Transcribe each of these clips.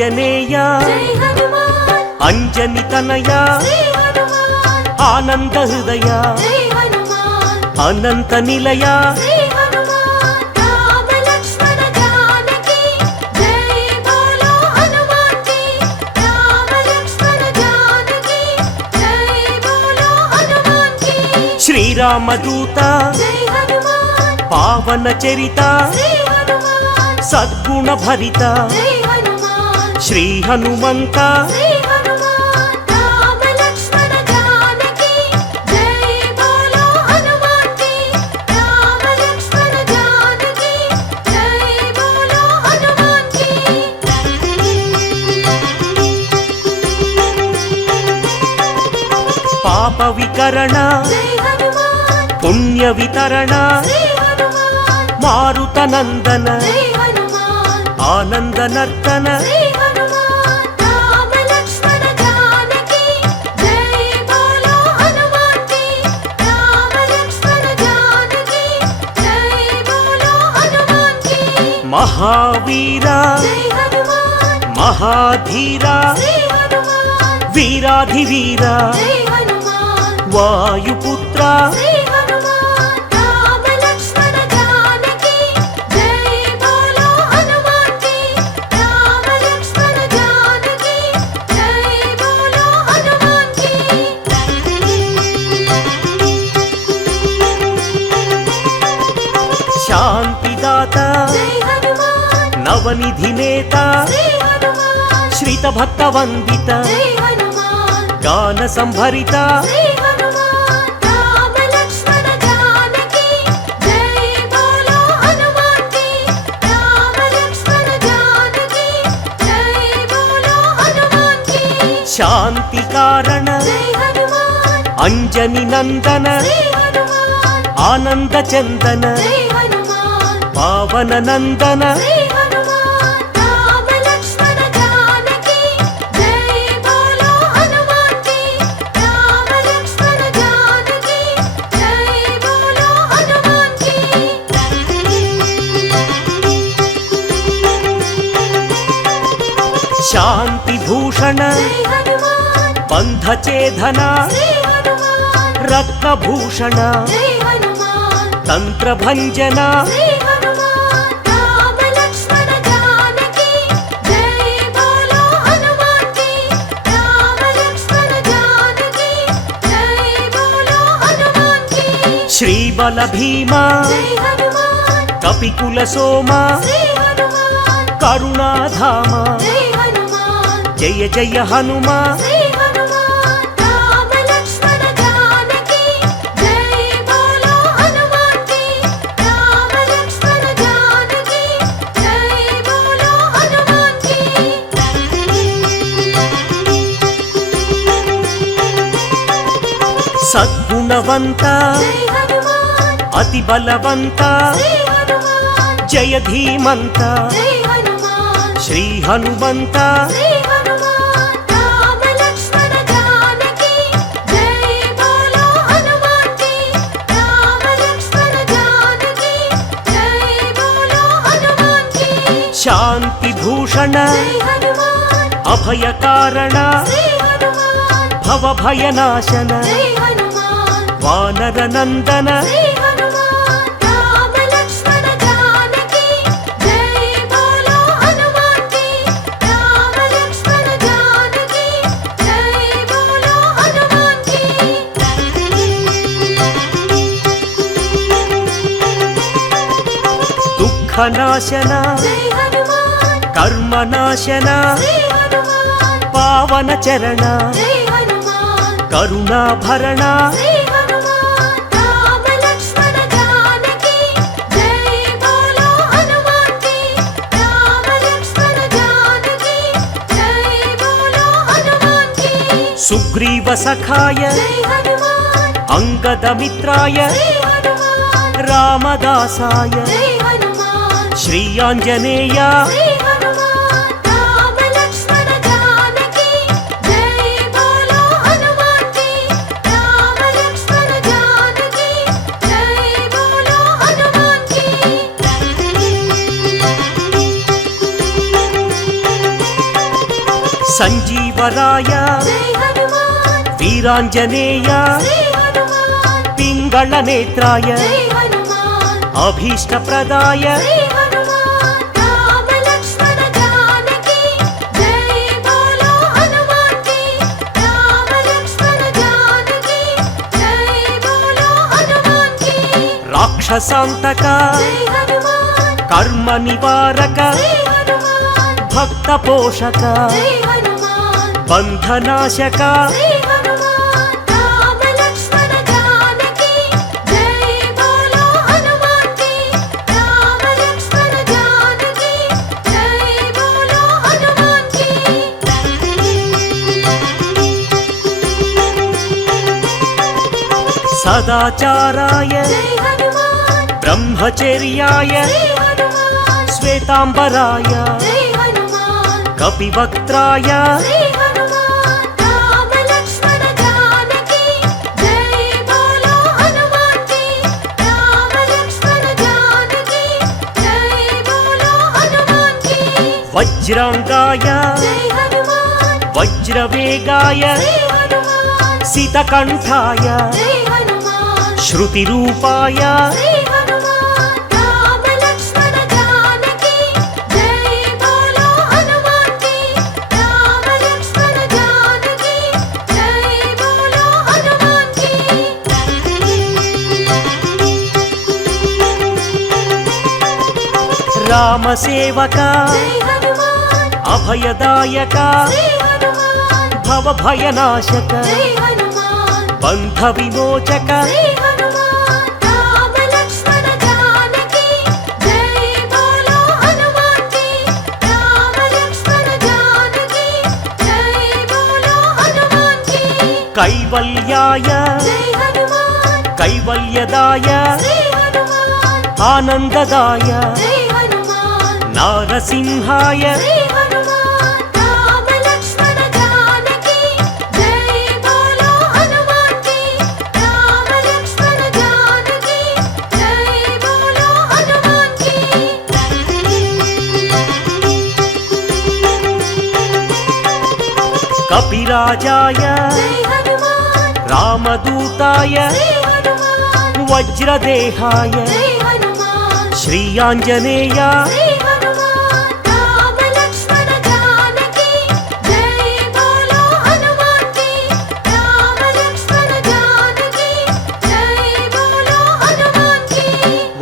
ఆంజనేయ అంజని తనయ ఆనంద హృదయ అనంత నిలయ శ్రీరామదూత పావన చరిత సద్గుణ భరిత శ్రీ హనుమంత పాప వికరణ పుణ్య వితరణ మారుత నందన ఆనంద నర్తన మహావీర మహాధీర వీరాధివీర వాయుపుత్ర శాంతిదాత నవనిధి నేత శ్రీత భక్త వందిత గాన సంభరిత శాంతి కారణ అంజని నందన ఆనంద చందన పావన నందన శాంతి భూషణ బంధచేధన రత్నభూషణ తంత్రభంజన శ్రీబల భీమ కపికుల సోమ కరుణాధామ జయ జయ హనుమ సద్గుణవంత అతి బలవంత జయ ధీమంత శ్రీ హనుమంత శాంతి భూషణ అభయ కారణ భవ భయనాశన వానర నందన దుఃఖనాశన కర్మనాశన పావన చరణ కరుణాభరణ సుగ్రీవ సఖాయ అంగదమిత్రాయ రామదాసాయ శ్రీ ఆంజనేయ సంజీవరాయ జై హనుమాన్ వీరాంజనేయ శ్రీ హనుమాన్ పింగళ నేత్రాయ జై హనుమాన్ అభీష్టప్రదాయ శ్రీ హనుమాన్ రామ లక్ష్మణ జానకి జై బోలో హనుమాన్ కి రామ లక్ష్మణ జానకి జై బోలో హనుమాన్ కి రాక్షసాంతక జై హనుమాన్ కర్మ నివారక శ్రీ హనుమాన్ భక్త పోషక జై హనుమాన్ బంధనాశక శ్రీ హనుమాన్ రామ లక్ష్మణ జానకి జై బోలో హనుమాన్ కి రామ లక్ష్మణ జానకి జై బోలో హనుమాన్ కి సదాచారాయ జై హనుమాన్ బ్రహ్మచర్యాయ శ్రీ హనుమాన్ శ్వేతాంబరాయ జై హనుమాన్ కపివక్త్రాయ శ్రీ హనుమాన్ రామ లక్ష్మణ జానకి జై బోలో హనుమాన్ కి రామ లక్ష్మణ జానకి జై బోలో హనుమాన్ కి వజ్రాంగాయ జై హనుమాన్ వజ్రవేగాయ శ్రీ హనుమాన్ సితకంఠాయ జై హనుమాన్ శృతిరూపాయ శ్రీ హనుమాన్ రామ లక్ష్మణ జానకి జై బోలో హనుమాన్ కి రామ లక్ష్మణ జానకి జై బోలో హనుమాన్ కి రామసేవక జై హనుమాన్ అభయదాయక శ్రీ హనుమాన్ భవభయనాశక జై హనుమాన్ బంధ విమోచక శ్రీ హనుమాన్ రామ లక్ష్మణ జానకి జై బోలో హనుమాన్ కి రామ లక్ష్మణ జానకి జై బోలో హనుమాన్ కి కైవల్యాయ జై హనుమాన్ కైవల్యదాయ శ్రీ హనుమాన్ ఆనందదాయ జై హనుమాన్ నారసింహాయ శ్రీ హనుమాన్ రామ లక్ష్మణ జానకి జై బోలో హనుమాన్ కి రామ లక్ష్మణ జానకి జై బోలో హనుమాన్ కి కపిరాజాయ జై హనుమాన్ రామదూతాయ శ్రీ హనుమాన్ వజ్రదేహాయ జై హనుమాన్ శ్రీయాంజనేయ శ్రీ హనుమాన్ రామ లక్ష్మణ జానకి జై బోలో హనుమాన్ కి రామ లక్ష్మణ జానకి జై బోలో హనుమాన్ కి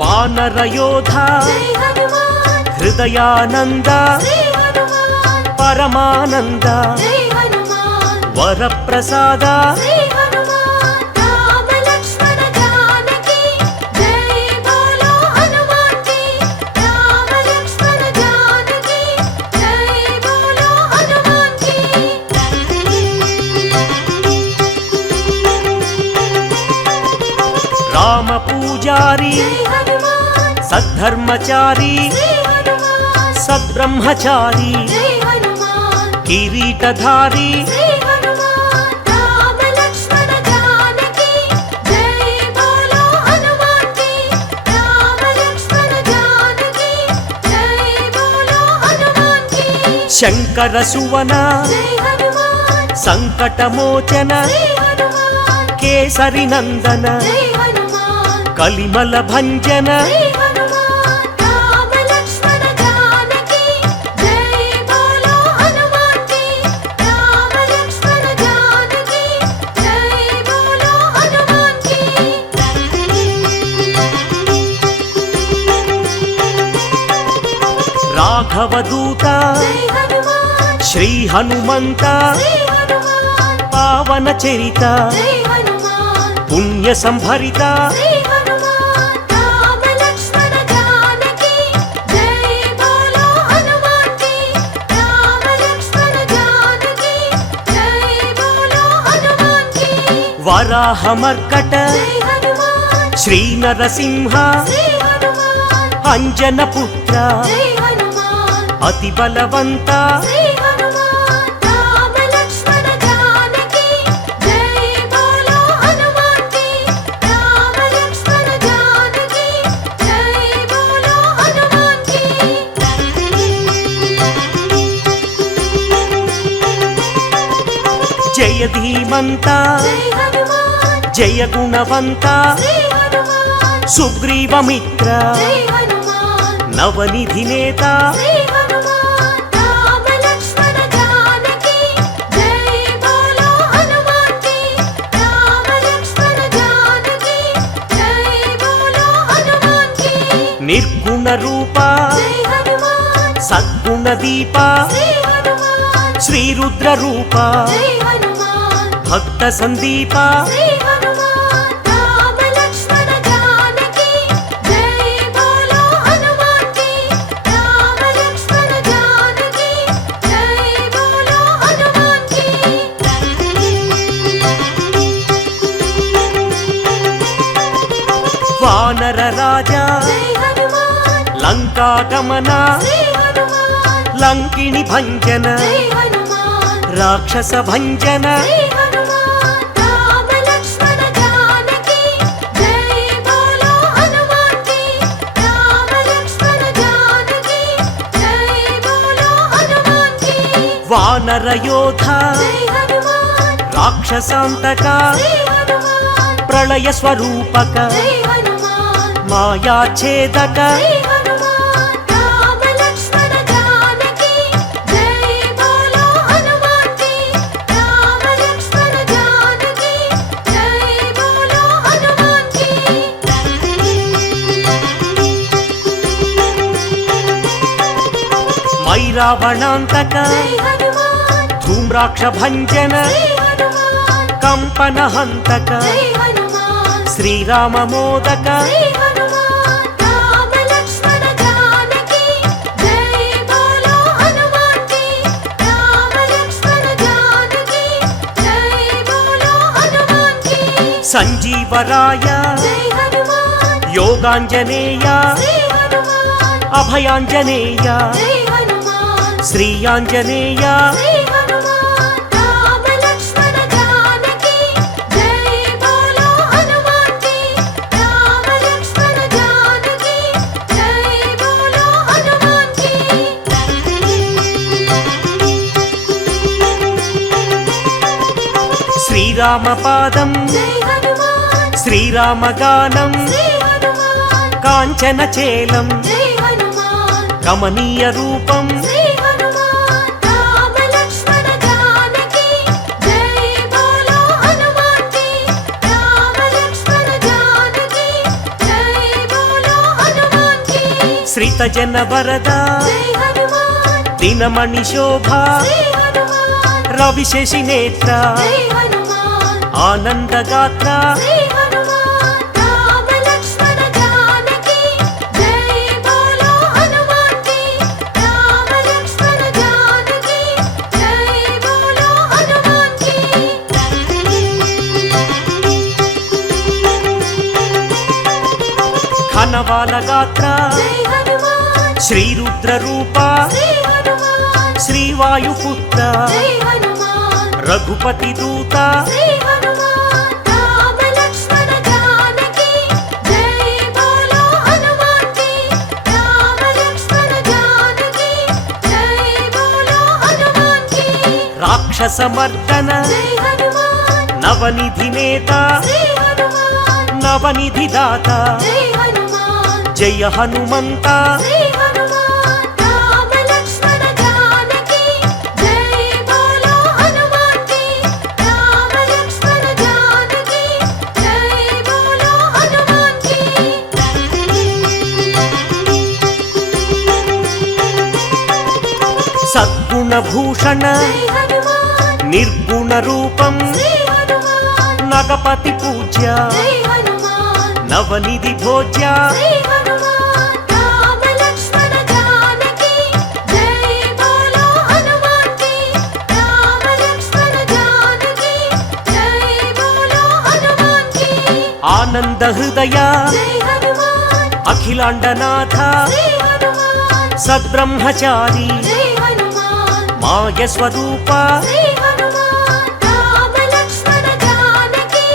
వానరయోధ జై హనుమాన్ హృదయానంద శ్రీ హనుమాన్ పరమానంద జై హనుమాన్ వరప్రసాద శ్రీ హనుమాన్ రామ లక్ష్మణ జానకి జై బోలో హనుమాన్ కి రామ లక్ష్మణ జానకి జై బోలో హనుమాన్ కి రామ పూజారి జై హనుమాన్ సద్ధర్మచారి శ్రీ హనుమాన్ సద్బ్రహ్మచారి జై హనుమాన్ కిరీటధారి శ్రీ హనుమాన్ రామ లక్ష్మణ జానకి జై బోలో హనుమాన్ కి రామ లక్ష్మణ జానకి జై బోలో హనుమాన్ కి శంకర సువన జై హనుమాన్ సంకటమోచన శ్రీ హనుమాన్ కేసరి నందన జై హనుమాన్ కలిమల భంజన శ్రీ హనుమాన్ రామ లక్ష్మణ జానకి జై బోలో హనుమాన్ కి రామ లక్ష్మణ జానకి జై బోలో హనుమాన్ కి రాఘవదూత జై హనుమాన్ శ్రీ హనుమంత శ్రీ హనుమాన్ పావన చరిత జై హనుమాన్ పుణ్య సంభరిత శ్రీ హనుమాన్ రామ లక్ష్మణ జానకి జై బోలో హనుమాన్ కి రామ లక్ష్మణ జానకి జై బోలో హనుమాన్ కి వరాహమర్కట జై హనుమాన్ శ్రీ నరసింహ శ్రీ హనుమాన్ అంజన పుత్ర జై హనుమాన్ అతి బలవంత శ్రీ హనుమాన్ రామ లక్ష్మణ జానకి జై బోలో హనుమాన్ కి రామ లక్ష్మణ జానకి జై బోలో హనుమాన్ కి జయ ధీమంత జై హనుమాన్ జయ గుణవంత శ్రీ హనుమాన్ సుగ్రీవమిత్ర జై హనుమాన్ నవనిధి నేత శ్రీ హనుమాన్ రామ లక్ష్మణ జానకి జై బోలో హనుమాన్ కి రామ లక్ష్మణ జానకి జై బోలో హనుమాన్ కి నిర్గుణ రూప జై హనుమాన్ సద్గుణ దీప శ్రీ హనుమాన్ శ్రీరుద్ర రూప జై హనుమాన్ భక్త సందీప శ్రీ హనుమాన్ రామ లక్ష్మణ జానకి జై బోలో హనుమాన్ కి రామ లక్ష్మణ జానకి జై బోలో హనుమాన్ కి వానర రాజా జై హనుమాన్ లంకా గమన శ్రీ హనుమాన్ లంకిణి భంజన జై హనుమాన్ రాక్షస భంజన శ్రీ హనుమాన్ రామ లక్ష్మణ జానకి జై బోలో హనుమాన్ కి రామ లక్ష్మణ జానకి జై బోలో హనుమాన్ కి వానర యోధ జై హనుమాన్ రాక్షసాంతక శ్రీ హనుమాన్ ప్రళయ స్వరూపక జై హనుమాన్ మాయాఛేదక శ్రీ హనుమాన్ రామ లక్ష్మణ జానకి జై బోలో హనుమాన్ కి రామ లక్ష్మణ జానకి జై బోలో హనుమాన్ కి మైరావణాంతక జై హనుమాన్ ధూమ్రాక్ష భంజన శ్రీ హనుమాన్ కంపన హంతక జై హనుమాన్ శ్రీరామ మోదక శ్రీ హనుమాన్ రామ లక్ష్మణ జానకి జై బోలో హనుమాన్ కి రామ లక్ష్మణ జానకి జై బోలో హనుమాన్ కి సంజీవరాయ జై హనుమాన్ యోగాంజనేయ శ్రీ హనుమాన్ అభయాంజనేయ జై హనుమాన్ శ్రీయాంజనేయ శ్రీ హనుమాన్ రామ లక్ష్మణ జానకి జై బోలో హనుమాన్ కి రామ లక్ష్మణ జానకి జై బోలో హనుమాన్ కి శ్రీరామ పాదం జై హనుమాన్ శ్రీరామ గానం శ్రీ హనుమాన్ కాంచన చేలం జై హనుమాన్ కమనీయ రూపం శ్రీ హనుమాన్ రామ లక్ష్మణ జానకి జై బోలో హనుమాన్ కి రామ లక్ష్మణ జానకి జై బోలో హనుమాన్ కి శ్రిత జన వరద జై హనుమాన్ దినమణి శోభ శ్రీ హనుమాన్ రవిశేషి నేత్ర జై హనుమాన్ ఆనందగాత్ర శ్రీ హనుమాన్ రామ లక్ష్మణ జానకి జై బోలో హనుమాన్ కి రామ లక్ష్మణ జానకి జై బోలో హనుమాన్ కి ఘనవాల గాత్ర జై హనుమాన్ శ్రీరుద్ర రూప శ్రీ హనుమాన్ శ్రీవాయుపుత్ర జై హనుమాన్ రఘుపతి దూత శ్రీ హనుమాన్ రామ లక్ష్మణ జానకి జై బోలో హనుమాన్ కి రామ లక్ష్మణ జానకి జై బోలో హనుమాన్ కి రాక్షసమర్దన జై హనుమాన్ నవనిధి నేత శ్రీ హనుమాన్ నవనిధి దాత జై హనుమాన్ జయ హనుమంత శ్రీ హనుమాన్ రామ లక్ష్మణ జానకి జై బోలో హనుమాన్ కి రామ లక్ష్మణ జానకి జై బోలో హనుమాన్ కి సద్గుణ భూషణ జై హనుమాన్ నిర్గుణ రూపం శ్రీ హనుమాన్ నగపతి పూజ్య జై హనుమాన్ నవనిధి భోజ్య శ్రీ హనుమాన్ రామ లక్ష్మణ జానకి జై బోలో హనుమాన్ కి రామ లక్ష్మణ జానకి జై బోలో హనుమాన్ కి ఆనంద హృదయ జై హనుమాన్ అఖిలాండనాథ శ్రీ హనుమాన్ సద్బ్రహ్మచారి జై హనుమాన్ మాయ స్వరూప శ్రీ హనుమాన్ రామ లక్ష్మణ జానకి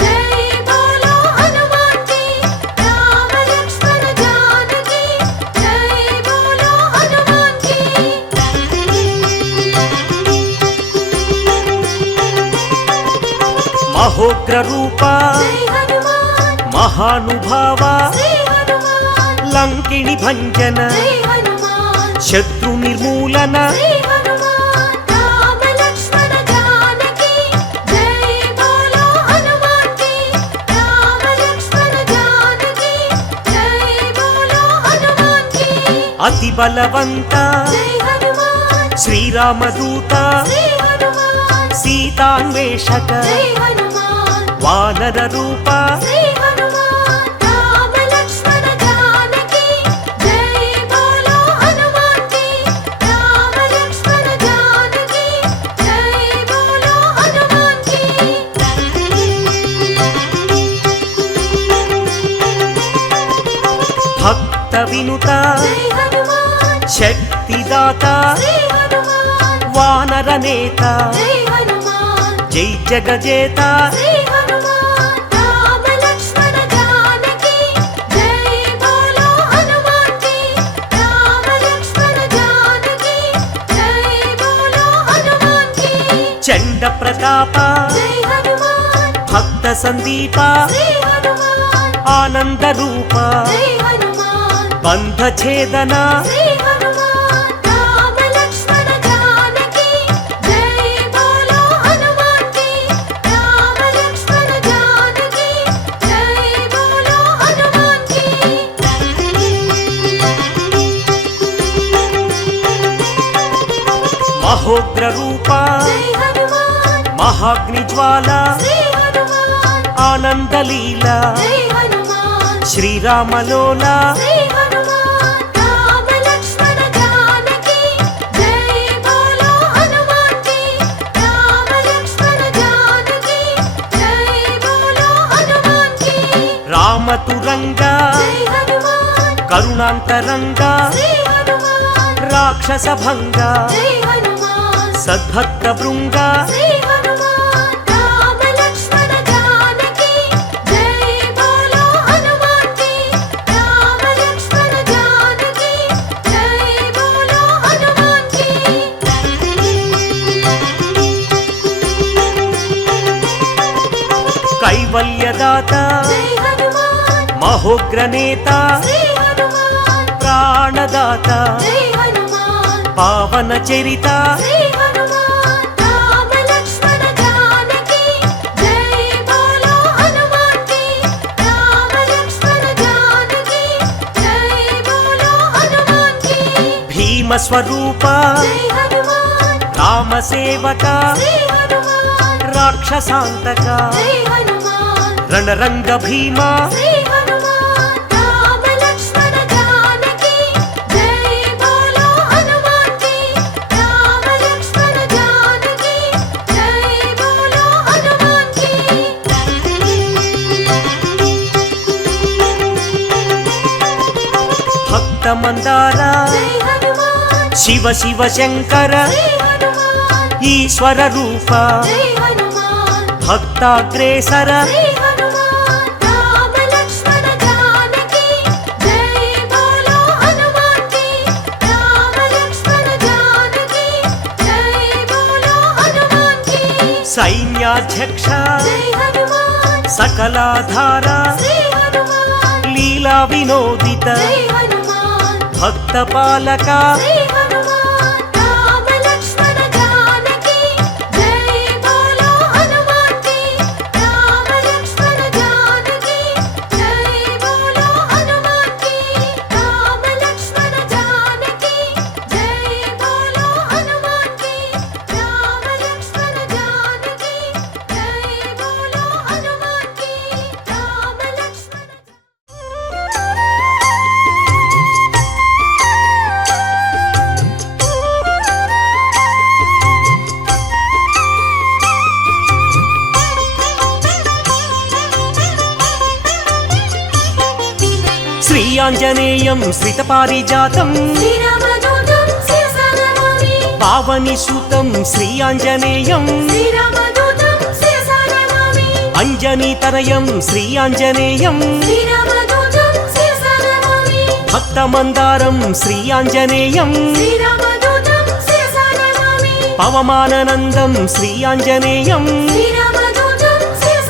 జై బోలో హనుమాన్ కి రామ లక్ష్మణ జానకి జై బోలో హనుమాన్ కి అహోగ్ర రూప జై హనుమాన్ మహానుభావ శ్రీ హనుమాన్ లంకిణి భంజన జై హనుమాన్ శత్రు నిర్మూలన శ్రీ హనుమాన్ రామ లక్ష్మణ జానకి జై బోలో హనుమాన్ కి రామ లక్ష్మణ జానకి జై బోలో హనుమాన్ కి అతి బలవంత జై హనుమాన్ శ్రీరామదూత శ్రీ హనుమాన్ సీతాన్వేషక జై హనుమాన్ వానర రూప శ్రీ హనుమాన్ రామ లక్ష్మణ జానకి జై బోలో హనుమాన్ కి రామ లక్ష్మణ జానకి జై బోలో హనుమాన్ కి భక్త వినుత జై హనుమాన్ శక్తిదాత శ్రీ హనుమాన్ వానర నేత జై హనుమాన్ జై జగజేత శ్రీ హనుమాన్ రామ లక్ష్మణ జానకి జై బోలో హనుమాన్ కి రామ లక్ష్మణ జానకి జై బోలో హనుమాన్ కి చండ ప్రతాప జై హనుమాన్ భక్త సందీప శ్రీ హనుమాన్ ఆనంద రూప జై హనుమాన్ బంధ ఛేదన శ్రీ హనుమాన్ రామ లక్ష్మణ జానకి జై బోలో హనుమాన్ కి రామ లక్ష్మణ జానకి జై బోలో హనుమాన్ కి మహోగ్ర రూప జై హనుమాన్ మహాగ్ని జ్వాల శ్రీ హనుమాన్ ఆనందలీల జై హనుమాన్ శ్రీరామలోల శ్రీ హనుమాన్ రామ లక్ష్మణ జానకి జై బోలో హనుమాన్ కి రామ లక్ష్మణ జానకి జై బోలో హనుమాన్ కి రామతురంగ జై హనుమాన్ కరుణాంతరంగ శ్రీ హనుమాన్ రాక్షస భంగ జై హనుమాన్ సద్భక్త బృంగ శ్రీ హనుమాన్ రామ లక్ష్మణ జానకి జై బోలో హనుమాన్ కి రామ లక్ష్మణ జానకి జై బోలో హనుమాన్ కి కైవల్యదాత జై హనుమాన్ మహోగ్ర నేత శ్రీ హనుమాన్ ప్రాణదాత జై హనుమాన్ పావన చరిత శ్రీ హనుమాన్ రామ లక్ష్మణ జానకి జై బోలో హనుమాన్ కి రామ లక్ష్మణ జానకి జై బోలో హనుమాన్ కి భీమ స్వరూప జై హనుమాన్ రామ సేవక శ్రీ హనుమాన్ రాక్షసాంతక జై హనుమాన్ రణరంగ భీమ శ్రీ హనుమాన్ రామ లక్ష్మణ జానకి జై బోలో హనుమాన్ కి రామ లక్ష్మణ జానకి జై బోలో హనుమాన్ కి భక్త మందార జై హనుమాన్ శివ శివ శంకర శ్రీ హనుమాన్ ఈశ్వర రూప జై హనుమాన్ భక్తాగ్రేసర శ్రీ హనుమాన్ రామ లక్ష్మణ జానకి జై బోలో హనుమాన్ కి రామ లక్ష్మణ జానకి జై బోలో హనుమాన్ కి సైన్యాధ్యక్ష జై హనుమాన్ సకలాధార శ్రీ హనుమాన్ లీలా వినోదిత జై హనుమాన్ భక్త పాలక శ్రీ హనుమాన్ రామ లక్ష్మణ జానకి జై బోలో హనుమాన్ కి రామ లక్ష్మణ జానకి జై బోలో హనుమాన్ కి రామ లక్ష్మణ జానకి జై బోలో హనుమాన్ కి రామ లక్ష్మణ జానకి జై బోలో హనుమాన్ కి రామ లక్ష్మణ శ్రీ ఆంజనేయం శ్రితపారిజాతం శ్రీరామదూతం శిరసానమామి పావని సుతం శ్రీ ఆంజనేయం శ్రీరామదూతం శిరసానమామి అంజనీతనయం శ్రీ ఆంజనేయం శ్రీరామదూతం శిరసానమామి భక్తమందారం శ్రీ ఆంజనేయం శ్రీరామదూతం శిరసానమామి పవమాననందం శ్రీ ఆంజనేయం శ్రీరామదూతం శిరసానమామి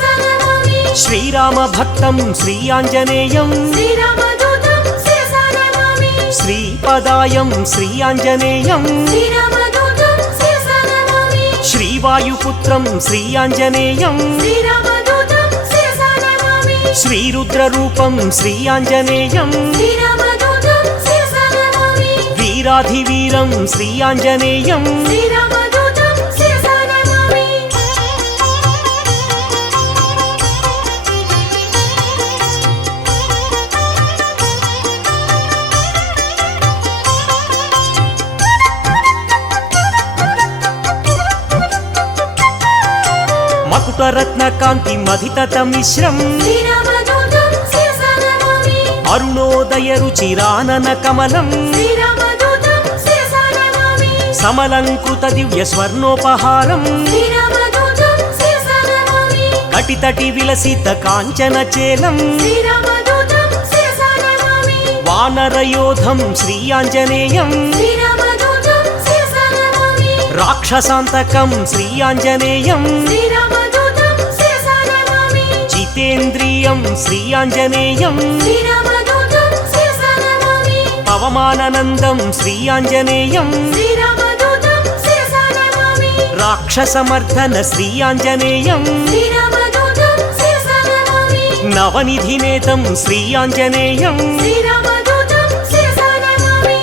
శ్రీరామ భక్తం శ్రీయాంజనేయం శ్రీరామదూతం శిరసా నమామి శ్రీపదాయం శ్రీయాంజనేయం శ్రీరామదూతం శిరసా నమామి శ్రీవాయుపుత్రం శ్రీయాంజనేయం శ్రీరామదూతం శిరసా నమామి శ్రీరుద్రరూపం శ్రీయాంజనేయం శ్రీరామదూతం శిరసా నమామి వీరాధివీరం శ్రీయాంజనేయం శ్రీరామదూతం శిరసా నమామి మకుటరత్నకాంతి మధితత మిశ్రం శ్రీరామదూతం శిరసా నమామి అరుణోదయ రుచిరానన కమలం శ్రీరామదూతం శిరసా నమామి సమలంకృత దివ్య స్వర్ణోపహారం శ్రీరామదూతం శిరసా నమామి కటితటి విలసిత కాంచన చేలం శ్రీరామదూతం శిరసా నమామి వానరయోధం శ్రీయాంజనేయం శ్రీరామదూతం శిరసా నమామి రాక్షసాంతకం శ్రీయాంజనేయం శ్రీరామదూతం శిరసా నమామి జితేంద్రియం శ్రీయాంజనేయం శ్రీరామదూతం శిరసా నమామి పవమాననందం శ్రీయాంజనేయం శ్రీరామదూతం శిరసా నమామి రాక్షసమర్దన శ్రీయాంజనేయం శ్రీరామదూతం శిరసా నమామి నవనిధినేతం శ్రీయాంజనేయం శ్రీరామదూతం శిరసా నమామి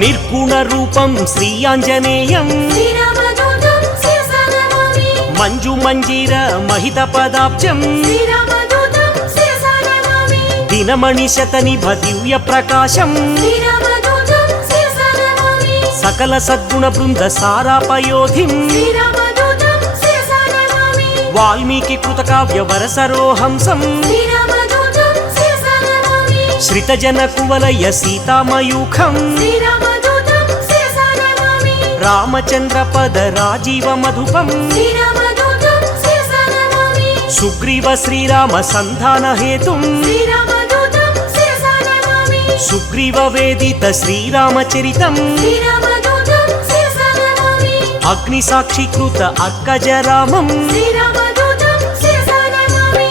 నిర్గుణ రూపం శ్రీయాంజనేయం శ్రీరామదూతం శిరసా నమామి మంజు మంజీర మహిత పదాబ్జం శ్రీరామదూతం శిరసా నమామి దినమణి శతనిభ దివ్య ప్రకాశం శ్రీరామదూతం శిరసా నమామి సకల సద్గుణ బృంద సారాపయోధిం శ్రీరామదూతం శిరసా నమామి వాల్మీకి కృతకావ్య వరసరోహంసం శ్రీరామదూతం శిరసా నమామి శ్రితజన కువలయ సీతామయూఖం శ్రీరామదూతం శిరసా నమామి రామచంద్ర పద రాజీవ మధుపం శ్రీరామదూతం శిరసా నమామి సుగ్రీవ శ్రీరామ సంధాన హేతుం శ్రీరామదూతం శిరసా నమామి సుగ్రీవ వేదిత శ్రీరామచరితం శ్రీరామదూతం శిరసా నమామి అగ్ని సాక్షికృత అక్కజరామం శ్రీరామదూతం శిరసా నమామి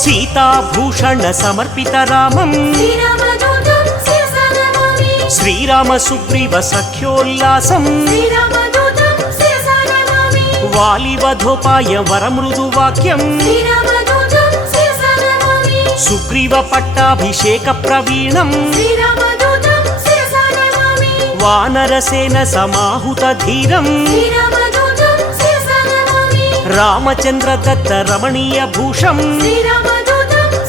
సీతాభూషణ సమర్పిత రామం శ్రీరామదూతం శిరసా నమామి శ్రీరామ సుగ్రీవ సఖ్యోల్లాసం శ్రీరామదూతం శిరసా నమామి వాలివధోపాయ వరమృదు వాక్యం శ్రీరామదూతం శిరసా నమామి సుగ్రీవ పట్టాభిషేక ప్రవీణం శ్రీరామదూతం శిరసా నమామి వానరసేన సమాహుత ధీరం శ్రీరామదూతం శిరసా నమామి రామచంద్ర దత్త రమణీయ భూషం శ్రీరామదూతం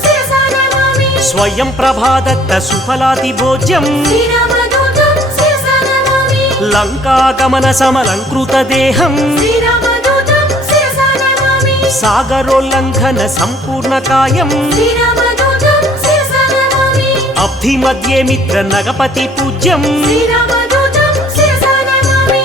శిరసా నమామి స్వయం ప్రభాదత్త సుఫలాతి భోజ్యం శ్రీరామదూతం శిరసా నమామి లంకాగమన సమలంకృత దేహం శ్రీరామదూతం శిరసా నమామి సాగరోల్లంఘన సంపూర్ణ కాయం శ్రీరామదూతం శిరసా నమామి అబ్ధి మధ్యే మిత్ర నగపతి పూజ్యం శ్రీరామదూతం శిరసా నమామి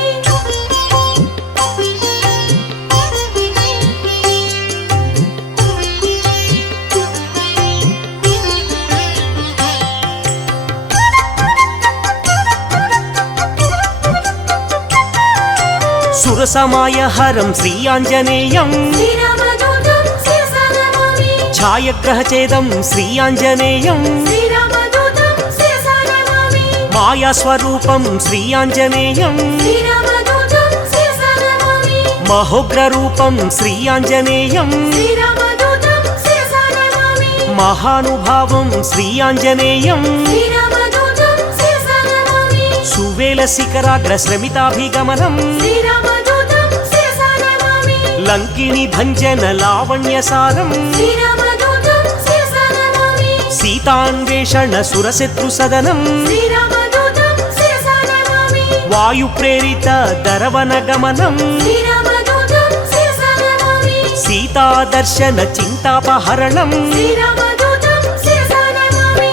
సురసమాయ హరం శ్రీయాంజనేయం శ్రీరామదూతం శిరసా నమామి ఛాయగ్రహచేదం శ్రీయాంజనేయం శ్రీరామదూతం శిరసా నమామి మాయాస్వరూపం శ్రీయాంజనేయం శ్రీరామదూతం శిరసా నమామి మహోగ్రరూపం శ్రీయాంజనేయం శ్రీరామదూతం శిరసా నమామి మహానుభావం శ్రీయాంజనేయం శ్రీరామదూతం శిరసా నమామి సువేల శిఖరాగ్ర శ్రమితాభిగమనం శ్రీరామదూతం శిరసా నమామి లంకిని భంజన లావణ్యసారం శ్రీరామదూతం శిరసా నమామి సీతాన్వేషణ సురశత్రు సదనం శ్రీరామదూతం శిరసా నమామి వాయు ప్రేరిత దరవన గమనం శ్రీరామదూతం శిరసా నమామి సీత సీతాదర్శన చింతాపహరణం శ్రీరామదూతం శిరసా నమామి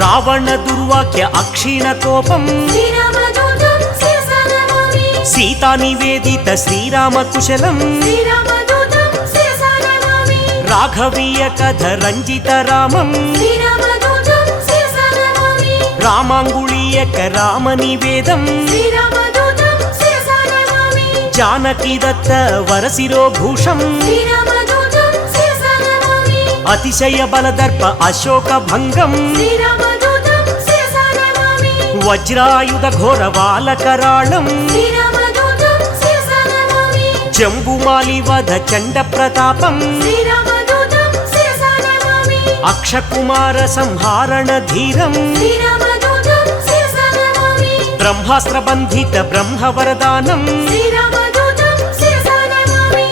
రావణ దుర్వాక్య అక్షీణ కోపం శ్రీరామదూతం శిరసా నమామి సీతా నివేదిత శ్రీరామ కుశలం శ్రీరామదూతం శిరసా నమామి రాఘవీయ కథ రంజిత రామం శ్రీరామదూతం శిరసా నమామి రామాంగుళీయక రామ నివేదం శ్రీరామదూతం శిరసా నమామి జానకి దత్త వరశిరోభూషం శ్రీరామదూతం శిరసా నమామి అతిశయ బలదర్ప అశోక భంగం శ్రీరామదూతం శిరసా నమామి వజ్రాయుధ ఘోర బాలకరాళం శ్రీరామదూతం శిరసా నమామి జంబుమాలి వధ చండ ప్రతాపం శ్రీరామదూతం శిరసా నమామి అక్షకుమార సంహారణ ధీరం శ్రీరామదూతం శిరసా నమామి బ్రహ్మాస్త్ర బంధిత బ్రహ్మవరదానం శ్రీరామదూతం శిరసా నమామి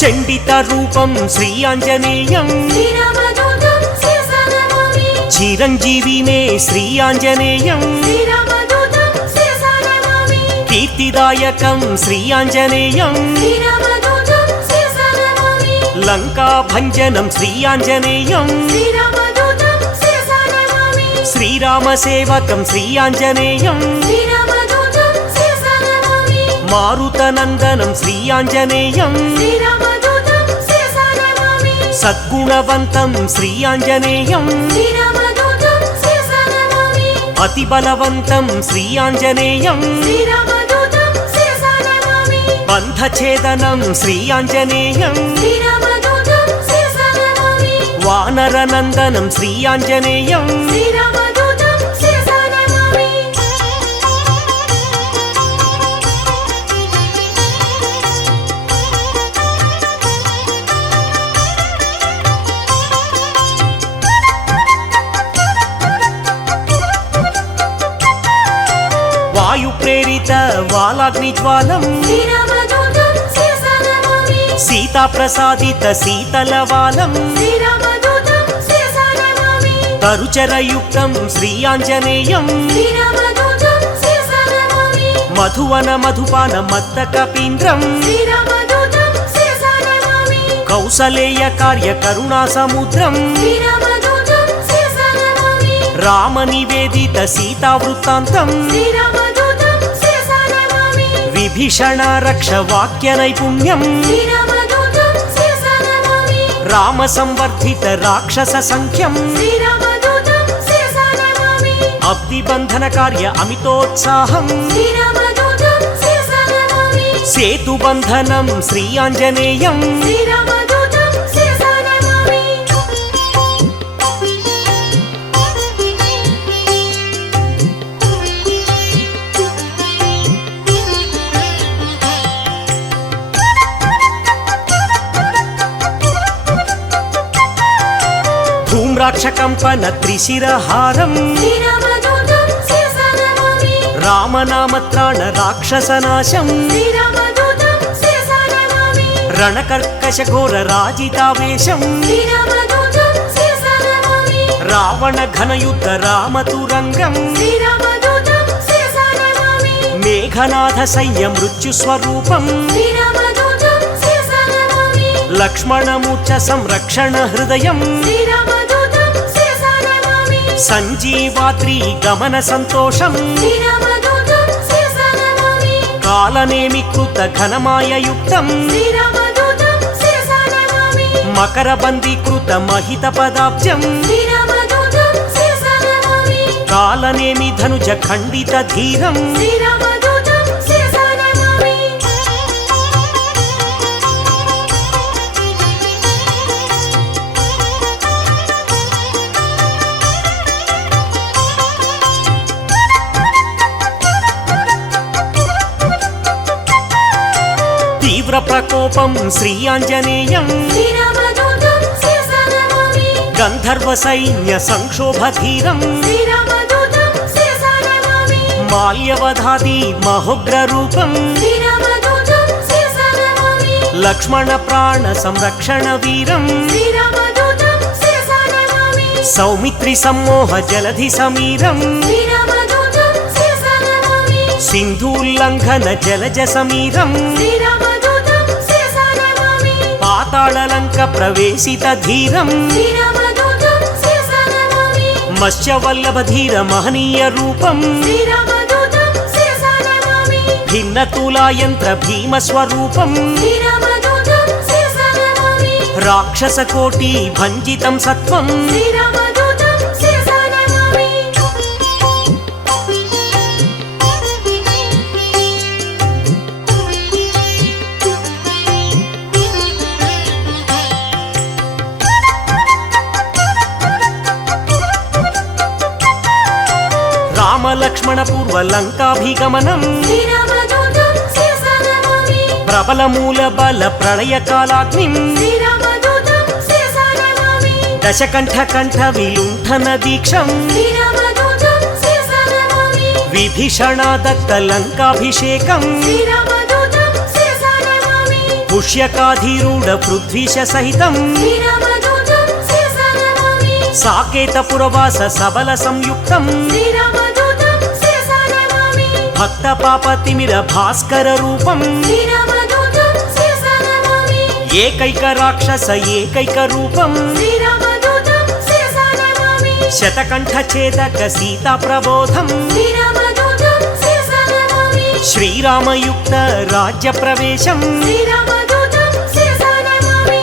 చండిత రూపం శ్రీ ఆంజనేయం శ్రీరామదూతం శిరసా నమామి చిరంజీవినే శ్రీ ఆంజనేయం శ్రీరామదూతం శిరసా నమామి కీర్తిదాయకం శ్రీ ఆంజనేయం శ్రీరామదూతం శిరసా నమామి లంకా భంజనం శ్రీ ఆంజనేయం శ్రీరామదూతం శిరసా నమామి శ్రీరామ సేవకం శ్రీ ఆంజనేయం శ్రీరామదూతం శిరసా నమామి మారుతనందనం శ్రీ ఆంజనేయం శ్రీరామదూతం శిరసా నమామి సద్గుణవంతం శ్రీ ఆంజనేయం శ్రీరామదూతం శిరసా నమామి అతి బలవంతం శ్రీ ఆంజనేయం శ్రీరామదూతం శిరసా నమామి బంధఛేదనం శ్రీ ఆంజనేయం శ్రీరామదూతం శిరసా నమామి వానరనందనం శ్రీ ఆంజనేయం శ్రీరామదూతం శిరసా నమామి వాయు ప్రేరిత వాలాగ్నిజ్వాలం శ్రీరామదూతం శిరసా నమామి సీతా ప్రసాదిత శీతలవాలం శ్రీరామదూతం శిరసా నమామి తరుచరయుక్తం శ్రీ ఆంజనేయం శ్రీరామదూతం శిరసా నమామి మధువన మధుపాన మత్త కపీంద్రం శ్రీరామదూతం శిరసా నమామి కౌసలేయ కార్య కరుణా సముద్రం శ్రీరామదూతం శిరసా నమామి రామ నివేదిత సీతా వృత్తాంతం శ్రీరామదూతం శిరసా నమామి విభీషణ రక్ష వాక్య నైపుణ్యం శ్రీరామదూతం శిరసా నమామి రామ సంవర్ధిత రాక్షస సంఖ్యం శ్రీరామదూతం శిరసా నమామి అబ్ది బంధన కార్య అమితోత్సాహం శ్రీరామదూతం శిరసా నమామి సేతు బంధనం శ్రీ ఆంజనేయం శ్రీరామదూతం శిరసా నమామి ధూమ్రాక్షకంపన త్రిశిరహారం శ్రీరామదూతం శిరసా నమామి రామనామత్రాణ రాక్షసనాశం శ్రీరామదూతం శిరసా నమామి రణకర్కశ ఘోర రాజితావేశం శ్రీరామదూతం శిరసా నమామి రావణ ఘనయుద్ధ రామతురంగం శ్రీరామదూతం శిరసా నమామి మేఘనాథ సయ్య మృత్యు స్వరూపం శ్రీరామదూతం శిరసా నమామి లక్ష్మణమూర్ఛ సంరక్షణ హృదయం శ్రీరామదూతం శిరసా నమామి సంజీవాద్రి గమన సంతోషం శ్రీరామదూతం శిరసా నమామి కాలనేమి కృత ఘనమాయయుక్తం శ్రీరామదూతం శిరసా నమామి మకర బందీకృత మహిత పదాబ్జం శ్రీరామదూతం శిరసా నమామి కాలనేమి ధనుజ ఖండిత ధీరం శ్రీరామదూతం శిరసా నమామి తీవ్ర ప్రకోపం శ్రీ ఆంజనేయం శ్రీరామదూతం శిరసా నమామి గంధర్వ సైన్య సంక్షోభధీరం శ్రీరామదూతం శిరసా నమామి మాల్యవధాది మహోగ్ర రూపం శ్రీరామదూతం శిరసా నమామి లక్ష్మణ ప్రాణ సంరక్షణ వీరం శ్రీరామదూతం శిరసా నమామి సౌమిత్రి సమ్మోహ జలధి సమీరం శ్రీరామదూతం శిరసా నమామి సింధూల్లంఘన జలజ సమీరం శ్రీరామదూతం శిరసా నమామి పాతాళలంక ప్రవేశిత ధీరం శ్రీరామదూతం శిరసా నమామి మత్స్యవల్లభ ధీర మహనీయ రూపం శ్రీరామదూతం శిరసా నమామి భిన్న తులాయంత్ర భీమ స్వరూపం శ్రీరామదూతం శిరసా నమామి రాక్షస కోటి భంజితం సత్వం శ్రీరామదూతం శిరసా నమామి రామ లక్ష్మణ పూర్వ లంకాభిగమనం శ్రీరామదూతం శిరసా నమామి ప్రబల మూల బల ప్రళయ కాలాగ్నిం శ్రీరామదూతం శిరసా నమామి దశకంఠ కంఠ విలుంఠన దీక్షం శ్రీరామదూతం శిరసా నమామి విభీషణ దత్త లంకాభిషేకం శ్రీరామదూతం శిరసా నమామి పుష్యకాధీరూఢ పృథ్వీశ సహితం శ్రీరామదూతం శిరసా నమామి సాకేత పురవాస సబల సంయుక్తం శ్రీరామదూతం శిరసా నమామి భక్త పాపతిమిర భాస్కర రూపం శ్రీరామదూతం శిరసా నమామి ఏకైక రాక్షస ఏకైక రూపం శ్రీరామదూతం శిరసా నమామి శతకంఠ ఛేదక సీతా ప్రబోధం శ్రీరామదూతం శిరసా నమామి శ్రీరామయుక్త రాజ్య ప్రవేశం శ్రీరామదూతం శిరసా నమామి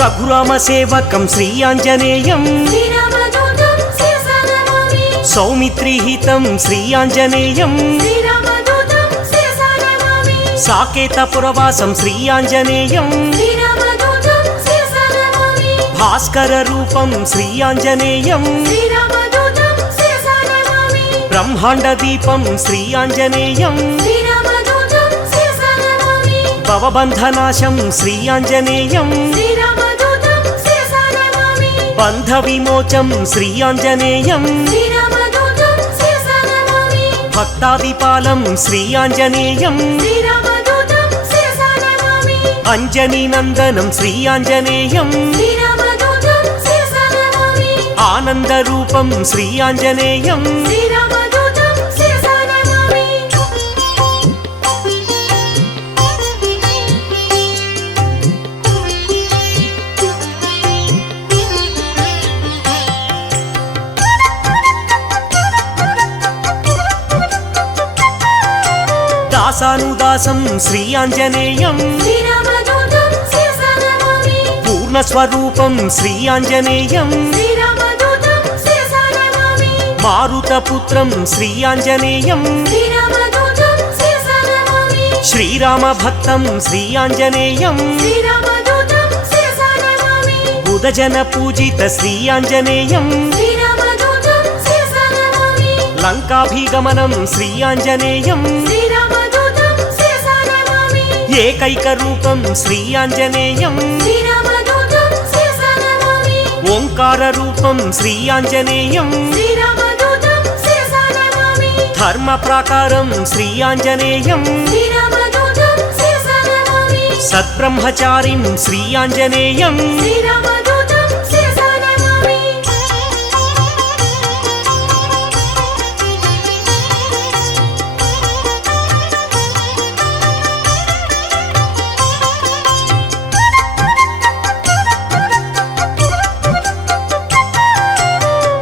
రఘురామ సేవకం శ్రీ ఆంజనేయం శ్రీరామదూతం శిరసా నమామి సౌమిత్రిహితం శ్రీ ఆంజనేయం శ్రీరామదూతం శిరసా నమామి సాకేత పురవాసం శ్రీ ఆంజనేయం శ్రీరామదూతం శిరసా నమామి భాస్కర రూపం శ్రీ ఆంజనేయం శ్రీరామదూతం శిరసా నమామి బ్రహ్మాండ దీపం శ్రీ ఆంజనేయం శ్రీరామదూతం శిరసా నమామి భవబంధనాశం శ్రీ ఆంజనేయం శ్రీరామదూతం శిరసా నమామి బంధ విమోచం శ్రీ ఆంజనేయం శ్రీరామదూతం శిరసా నమామి భక్తాదిపాలం శ్రీ ఆంజనేయం శ్రీరామదూతం శిరసా నమామి అంజనీ నందనం శ్రీ ఆంజనేయం శ్రీరామదూతం శిరసా నమామి ఆనంద రూపం శ్రీ ఆంజనేయం శ్రీరామదూతం శిరసా నమామి దాసానుదాసం శ్రీ ఆంజనేయం శ్రీరామదూతం శిరసా నమామి పూర్ణస్వరూపం శ్రీ ఆంజనేయం శ్రీరామదూతం శిరసా నమామి మారుతపుత్రం శ్రీ ఆంజనేయం శ్రీరామదూతం శిరసా నమామి శ్రీరామ భక్తం శ్రీ ఆంజనేయం శ్రీరామదూతం శిరసా నమామి బుధజన పూజిత శ్రీ ఆంజనేయం శ్రీరామదూతం శిరసా నమామి లంకాభిగమనం శ్రీ ఆంజనేయం శ్రీరామదూతం శిరసా నమామి ఏకైక రూపం శ్రీ ఆంజనేయం శ్రీరామదూతం శిరసా నమామి ఓంకార రూపం శ్రీ ఆంజనేయం శ్రీరామదూతం శిరసా నమామి ధర్మ ప్రాకారం శ్రీ ఆంజనేయం శ్రీరామదూతం శిరసా నమామి సద్బ్రహ్మచారిం శ్రీ ఆంజనేయం శ్రీరామదూతం శిరసా నమామి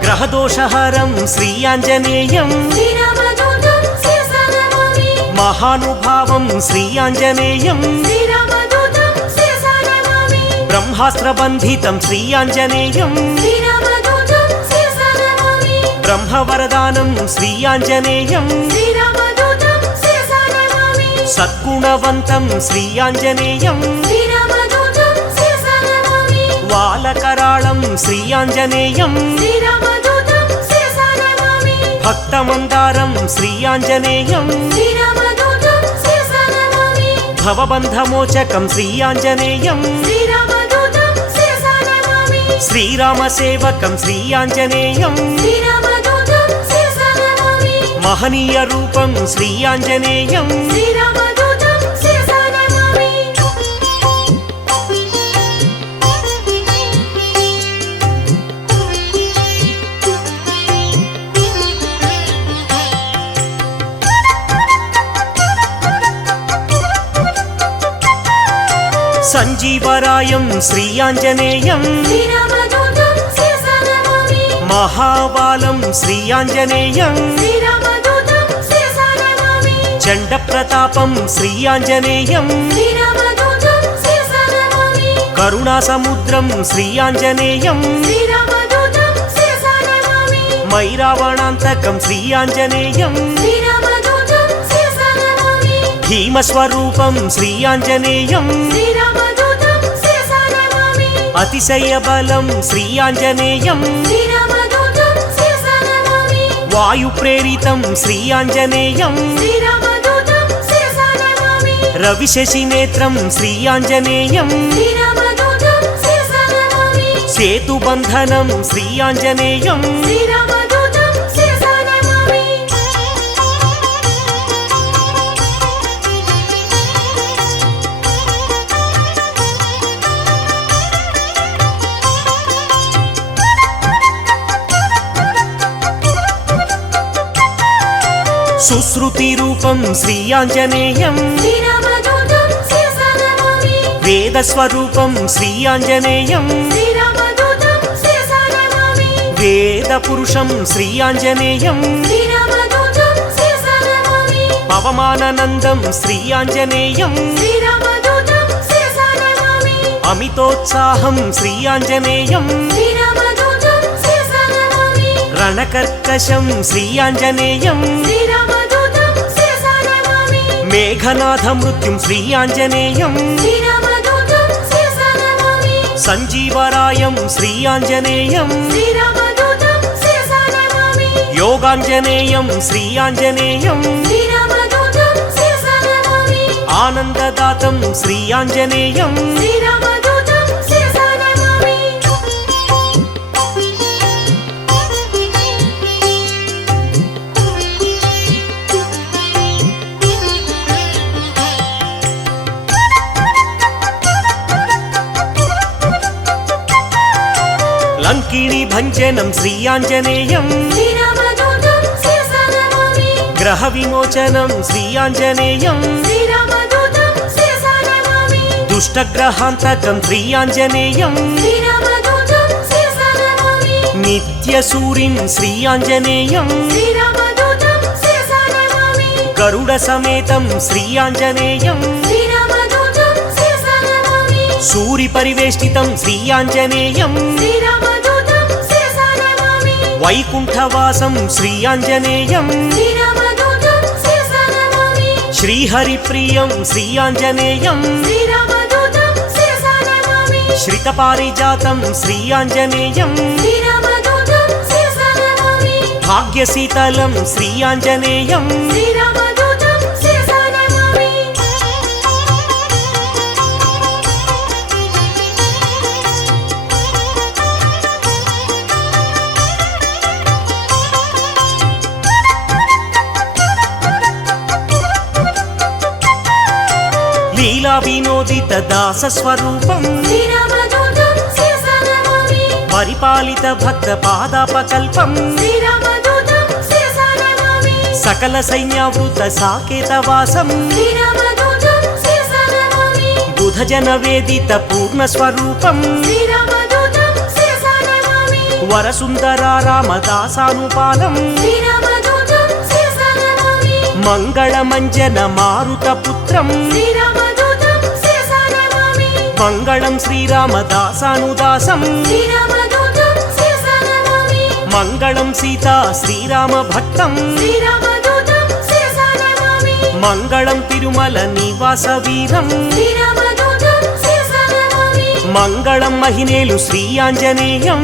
గ్రహదోషహరం శ్రీ ఆంజనేయం శ్రీరామదూతం శిరసా నమామి మహానుభావం శ్రీ ఆంజనేయం శ్రీరామదూతం శిరసా నమామి బ్రహ్మాస్త్రబంధితం శ్రీ ఆంజనేయం శ్రీరామదూతం శిరసా నమామి బ్రహ్మవరదానం శ్రీ ఆంజనేయం శ్రీరామదూతం శిరసా నమామి సద్గుణవంతం శ్రీ ఆంజనేయం శ్రీరామదూతం శిరసా నమామి వాలకరాళం శ్రీ ఆంజనేయం శ్రీరామదూతం శిరసా నమామి భక్తమందారం శ్రీ ఆంజనేయం శ్రీరామదూతం శిరసా నమామి భవబంధమోచకం శ్రీ ఆంజనేయం శ్రీరామదూతం శిరసా నమామి శ్రీరామసేవకం శ్రీ ఆంజనేయం శ్రీరామదూతం శిరసా నమామి మహనీయ రూపం శ్రీ ఆంజనేయం శ్రీరామదూతం శిరసా నమామి సంజీవరాయం శ్రీ ఆంజనేయం శ్రీరామదూతం శిరసా నమామి మహాబాలం శ్రీ ఆంజనేయం శ్రీరామదూతం శిరసా నమామి చండ ప్రతాపం శ్రీ ఆంజనేయం శ్రీరామదూతం శిరసా నమామి కరుణా సముద్రం శ్రీ ఆంజనేయం శ్రీరామదూతం శిరసా నమామి మైరావణాంతకం శ్రీ ఆంజనేయం శ్రీరామదూతం శిరసా నమామి భీమస్వరూపం శ్రీ ఆంజనేయం శ్రీరామదూతం శిరసా నమామి అతిశయ బలం శ్రీ ఆంజనేయం శ్రీరామదూతం శిరసా నమామి వాయు ప్రేరితం శ్రీ ఆంజనేయం శ్రీరామదూతం శిరసా నమామి రవిశశి నేత్రం శ్రీ ఆంజనేయం శ్రీరామదూతం శిరసా నమామి సేతుబంధనం శ్రీ ఆంజనేయం శ్రీరామదూతం శిరసా నమామి సుశ్రుతి రూపం శ్రీ ఆంజనేయం శ్రీరామదూతం శిరసా నమామి వేదస్వరూపం శ్రీ ఆంజనేయం శ్రీరామదూతం శిరసా నమామి వేద పురుషం శ్రీ ఆంజనేయం శ్రీరామదూతం శిరసా నమామి పవమానందం శ్రీ ఆంజనేయం శ్రీరామదూతం శిరసా నమామి అమితోత్సాహం శ్రీ ఆంజనేయం శ్రీరామదూతం శిరసా నమామి రణకర్కశం శ్రీ ఆంజనేయం శ్రీరామదూతం శిరసా నమామి మేఘనాథ మృత్యుం శ్రీ ఆంజనేయం శ్రీరామదూతం శిరసా నమామి సంజీవరాయం శ్రీ ఆంజనేయం శ్రీరామదూతం శిరసా నమామి యోగాంజనేయం శ్రీ ఆంజనేయం శ్రీరామదూతం శిరసా నమామి ఆనందదాతం శ్రీ ఆంజనేయం శ్రీరామదూతం శిరసా నమామి లంకిణి భంజనం శ్రీ ఆంజనేయం శ్రీరామదూతం శిరసా నమామి గ్రహ విమోచనం శ్రీ ఆంజనేయం శ్రీరామదూతం శిరసా నమామి దుష్టగ్రహాంతకం శ్రీ ఆంజనేయం శ్రీరామదూతం శిరసా నమామి నిత్యసూరిం శ్రీ ఆంజనేయం శ్రీరామదూతం శిరసా నమామి గరుడ సమేతం శ్రీ ఆంజనేయం శ్రీరామదూతం శిరసా నమామి సూరి పరివేష్టితం శ్రీ ఆంజనేయం శ్రీరామదూతం శిరసా నమామి వైకుంఠవాసం శ్రీ ఆంజనేయం శ్రీరామదూతం శిరసా నమామి శ్రీహరిప్రియం శ్రీ ఆంజనేయం శ్రీరామదూతం శిరసా నమామి శ్రితపారిజాతం శ్రీ ఆంజనేయం శ్రీరామదూతం శిరసా నమామి భాగ్యశీతలం శ్రీ ఆంజనేయం శ్రీరామదూతం శిరసా నమామి లీలా వినోదిత దాస స్వరూపం శ్రీరామదూతం శిరసా నమామి పరిపాలిత భక్త పాదాపకల్పం శ్రీరామదూతం శిరసా నమామి సకల సైన్యావృత సాకేతవాసం శ్రీరామదూతం శిరసా నమామి బుధజన వేదిత పూర్ణ స్వరూపం శ్రీరామదూతం శిరసా నమామి వరసుందరారామదాసానుపాలం శ్రీరామదూతం శిరసా నమామి మంగళమంజన మారుత పుత్రం శ్రీరామదూతం శిరసా నమామి మంగళం శ్రీరామదాసానుదాసం శ్రీరామదూతం శిరసా నమామి మంగళం సీతా శ్రీరామ భక్తం శ్రీరామదూతం శిరసా నమామి మంగళం తిరుమల నివాస వీరం శ్రీరామదూతం శిరసా నమామి మంగళం మహినేలు శ్రీ ఆంజనేయం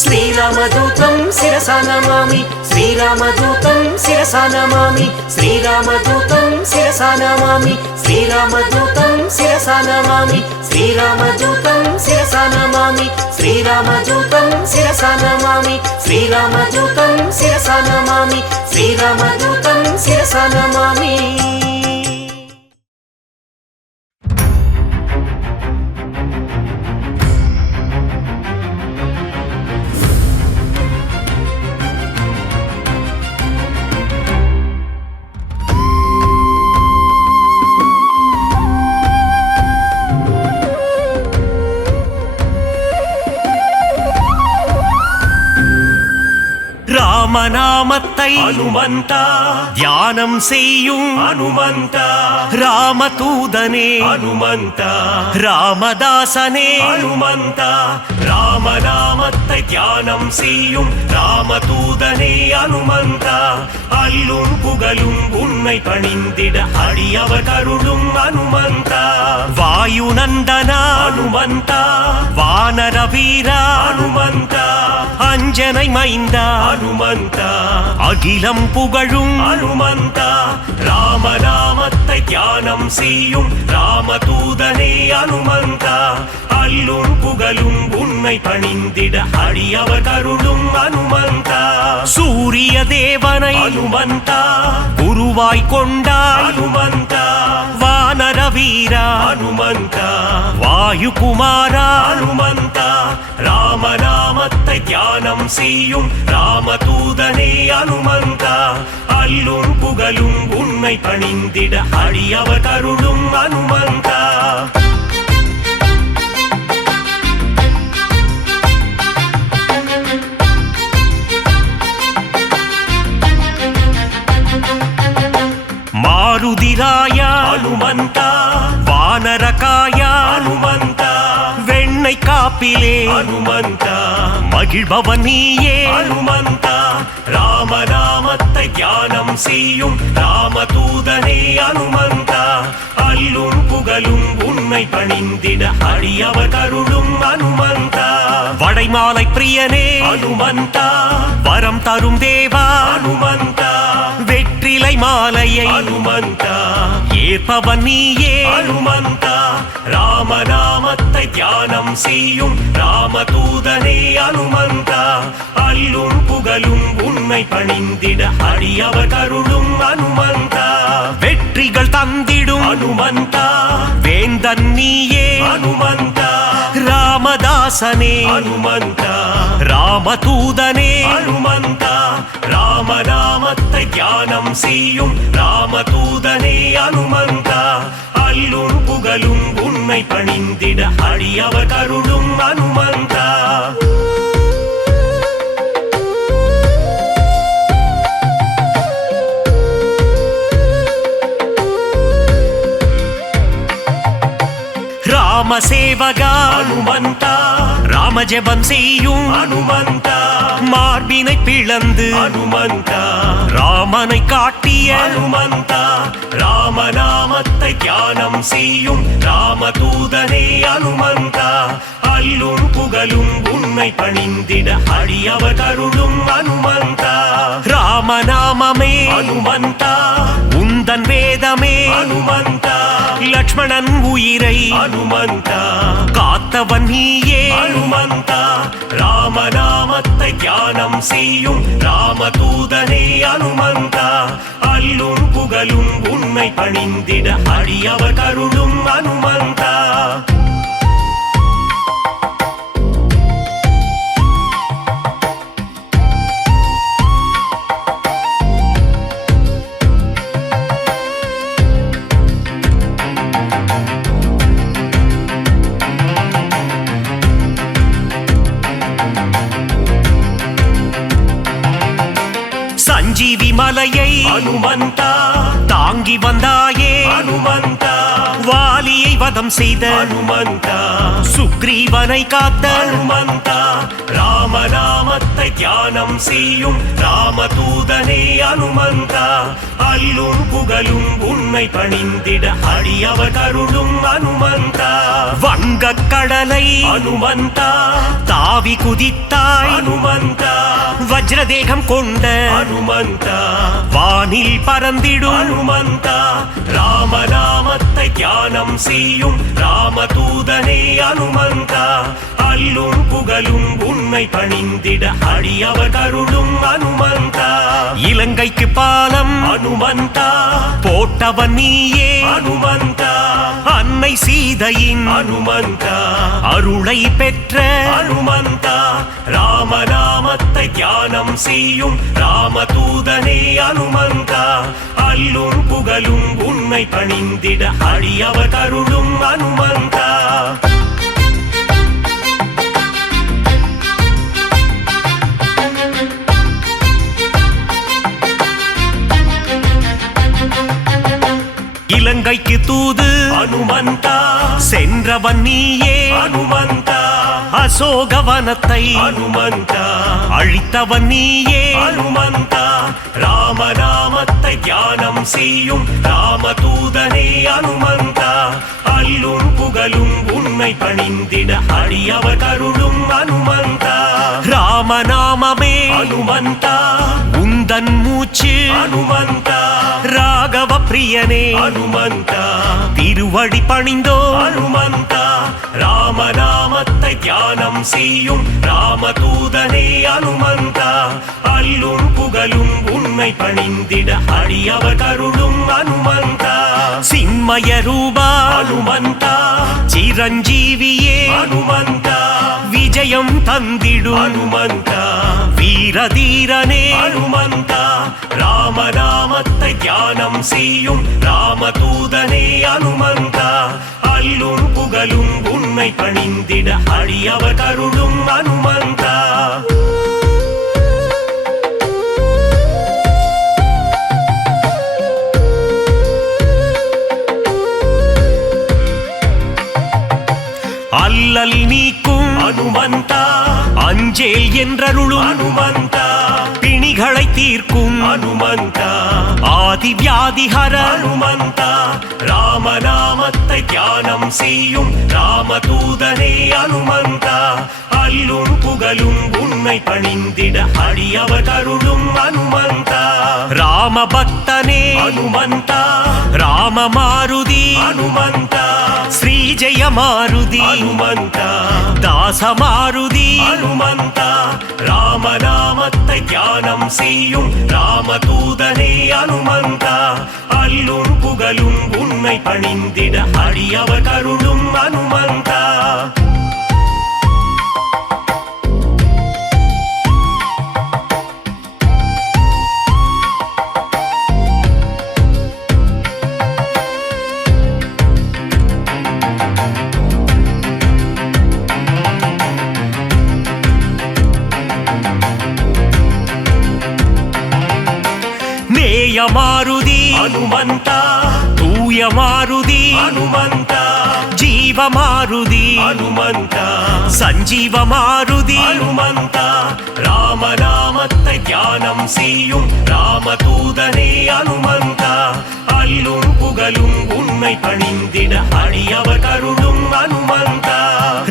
శ్రీరామదూతం శిరసా నమామి శ్రీరామదూతం శిరసా నమామి శ్రీరామదూతం శిరసా నమామి శ్రీరామదూతం శిరసా నమామి శ్రీరామదూతం శిరసా నమామి శ్రీరామదూతం శిరసా నమామి శ్రీరామదూతం శిరసా నమామి శ్రీరామదూతం శిరసా నమామి శ్రీరామదూతం శిరసా నమామి ராமநாமத்தை அனுமந்தா தியானம் செய்யும் அனுமந்தா ராமதூதனே அனுமந்தா ராமதாசனே அனுமந்தா ராமநாமத்தை தியானம் செய்யும் ராமதூதனே அனுமந்தா அல்லும் புகழும் உன்னை பணிந்திட அடியவர் கருளும் அனுமந்தா வாயுநந்தனா அனுமந்தா வானர வீரா அனுமந்தா அஞ்சனை மைந்தா அனுமந்தா அகிலம் புகழும் அனுமந்தா ராமநாமத்தை தியானம் செய்யும் ராமதூதனே அனுமந்தா அல்லும் புகழும் உன்னை பணிந்திட அடியவர் கருளும் அனுமந்தா சூரிய தேவனை அனுமந்தா குருவாய் கொண்டாய் அனுமந்தா வானர வீரா அனுமந்தா வாயுகுமாரா அனுமந்தா ராமநாமத்தை தியானம் செய்யும் ராமதூதனே அனுமந்தா அல்லும் புகழும் உன்னை பணிந்திட அடியவர் கருளும் அனுமந்தா மாருதிராயா அனுமந்தா வானரகாயா அனுமந்தா வெண்ணை காப்பிலே அனுமந்தா மகிழ்பவன் நீயே அனுமந்தா ராமநாமத்தை தியானம் செய்யும் ராமதூதனே அனுமந்தா அல்லும் புகழும் உன்னை பணிந்திட அடியவர் கருளும் அனுமந்தா வடைமாலை பிரியனே அனுமந்தா வரம் தரும் தேவா அனுமந்தா வெற்றிலை மாலையை அனுமந்தா ஏற்பவன் நீயே அனுமந்தா ராமநாமத்தை தியானம் செய்யும் ராமதூதனே அனுமந்தா அல்லும் புகழும் உன்னை பணிந்திட அடியவர் கருளும் அனுமந்தா வெற்றிகள் தந்திடும் அனுமந்தா வேந்தன் நீயே அனுமந்தா ராமதாசனே அனுமந்தா ராமதூதனே அனுமந்தா ராமநாமத்தை தியானம் செய்யும் ராமதூதனே அனுமந்தா அல்லும் புகழும் உன்னை பணிந்திட அடியவர் கருளும் அனுமந்தா ராமசேவகா அனுமந்தா ராமஜெபம் செய்யும் அனுமந்தா மார்பினை பிளந்து அனுமந்தா ராமனை காட்டிய அனுமந்தா ராமநாமத்தை தியானம் செய்யும் ராமதூதனே அனுமந்தா அல்லும் புகழும் உன்னை பணிந்திட அடியவர் கருளும் அனுமந்தா ராமநாமமே அனுமந்தா உந்தன் வேதமே அனுமந்தா லக்ஷ்மணன் உயிரை அனுமந்தா காத்தவன் நீயே அனுமந்தா ராமநாமத்தை தியானம் செய்யும் ராமதூதனே அனுமந்தா அல்லும் புகழும் உன்னை பணிந்திட அடியவர் கருளும் அனுமந்தா சஞ்சீவி மலையை அனுமந்தா தாங்கி வந்தாயே அனுமந்தா வாலியை வதம் செய்த அனுமந்தா சுக்ரீவனை காத்த அனுமந்தா ராமநாமத்தை தியானம் செய்யும் ராமதூதனே அனுமந்தா அல்லும் புகழும் உன்னை பணிந்திட அடியவர் கருளும் அனுமந்தா வங்கக் கடலை அனுமந்தா தாவி குதித்தாய் அனுமந்தா வஜ்ரதேகம் கொண்ட அனுமந்தா வானில் பறந்திடும் அனுமந்தா ராமநாமத்தை தியானம் செய்யும் ராமதூதனே அனுமந்தா அல்லும் புகழும் உன்னை பணிந்திட அடியவர் கருளும் அனுமந்தா இலங்கைக்கு பாலம் அனுமந்தா போட்டவன் நீயே அனுமந்தா அன்னை சீதையின் அனுமந்தா அருளை பெற்ற அனுமந்தா ராமநாமத்தை தியானம் செய்யும் ராமதூதனே அனுமந்தா அல்லும் புகழும் உன்னை பணிந்திட அடியவர் கருளும் அனுமந்தா இலங்கைக்கு தூது அனுமந்தா சென்றவன் நீயே அனுமந்தா அசோகவனத்தை அனுமந்தா அழித்தவன் நீயே அனுமந்தா ராமநாமத்தை தியானம் செய்யும் ராமதூதனே அனுமந்தா அல்லும் புகழும் உன்னை பணிந்திட அடியவர் கருளும் அனுமந்தா ராமநாமமே அனுமந்தா உந்தன் மூச்சு அனுமந்தா ராகவ பிரியனே அனுமந்தா திருவடி பணிந்தோ அனுமந்தா ராமநாமத்தை தியானம் செய்யும் ராமதூதனே அனுமந்தா அல்லும் புகழும் உன்னை பணிந்திட அடியவர் கருளும் அனுமந்தா சின்மய ரூபா அனுமந்தா சிரஞ்சீவியே அனுமந்தா விஜயம் தந்திடும் அனுமந்தா வீரதீரனே அனுமந்தா ராமநாமத்தை தியானம் செய்யும் ராமதூதனே அனுமந்தா அல்லும் புகழும் உன்னை பணிந்திட அடியவர் கருளும் அனுமந்தா அல்லல் நீக்கும் அனுமந்தா அஞ்சேல் என்றருளும் அனுமந்தா பிணிகளை தீர்க்கும் அனுமந்தா ஆதி வியாதிஹர அனுமந்தா ராமநாமத்தை தியானம் செய்யும் ராமதூதனே அனுமந்தா அல்லும் புகழும் உன்னை பணிந்திட அடியவர் கருளும் அனுமந்தா ராம பக்தனே அனுமந்தா ராம மாருதி அனுமந்தா ஸ்ரீஜய மாருதி அனுமந்தா தாச மாருதி அனுமந்தா ராமநாமத்தை தியானம் செய்யும் ராமதூதனே அனுமந்தா அல்லும் புகழும் உன்னை பணிந்திட அடியவர் கருளும் அனுமந்தா நேய மாருதி அனுமந்தா தூய மாருதி அனுமந்தா ஜீவ மாருதி அனுமந்தா சஞ்சீவ மாருதி அனுமந்தா ராமநாமத்தை தியானம் செய்யும் ராமதூதனே அனுமந்தா அல்லும் புகழும் உன்னை பணிந்திட அடியவர் கருளும் அனுமந்தா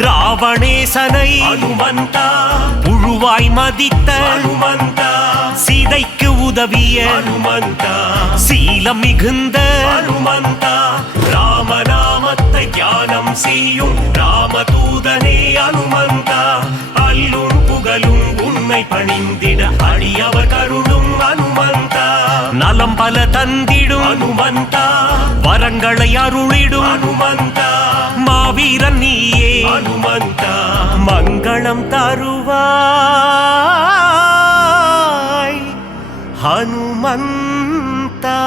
ராவணேசனை அனுமந்தா புழுவாய் மதித்த அனுமந்தா சீதைக்கு உதவிய அனுமந்தா சீலம் மிகுந்த அனுமந்தா ராமநாமத்தை தியானம் செய்யும் ராமதூதனே அனுமந்தா அல்லும் புகழும் உன்னை பணிந்திட அடியவர் கருளும் அனுமந்தா நலம் பல தந்திடும் அனுமந்தா வரங்களை அருளிடும் அனுமந்தா மாவீரன் நீயே அனுமந்தா மங்களம் தருவாய் ஹனுமந்தா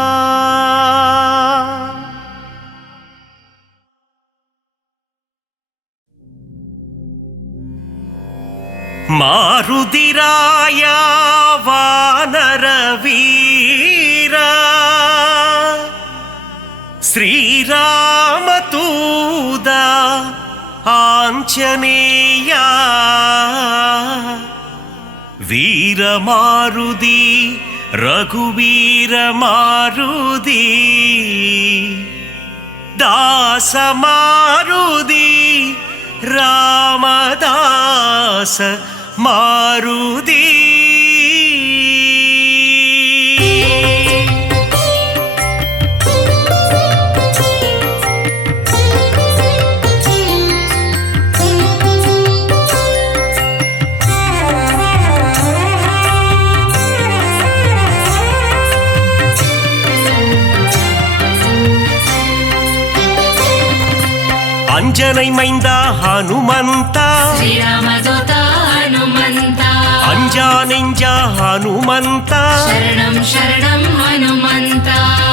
மாருதிராய வானர வீரா ஸ்ரீராமதூதா ಆಂಜನೇಯ ವೀರಮಾರುತಿ ರಘುವೀರ ಮಾರುತಿ ದಾಸ ಮಾರುತಿ ರಾಮದಾಸ ಮಾರುತಿ ಅಂಜನೈ ಮೈಂದ ಹನುಮಂತ ಶ್ರೀರಾಮದೂತ ಹನುಮಂತ ಅಂಜಾನೆಂಜ ಹನುಮಂತ ಶರಣಂ ಶರಣಂ ಹನುಮಂತ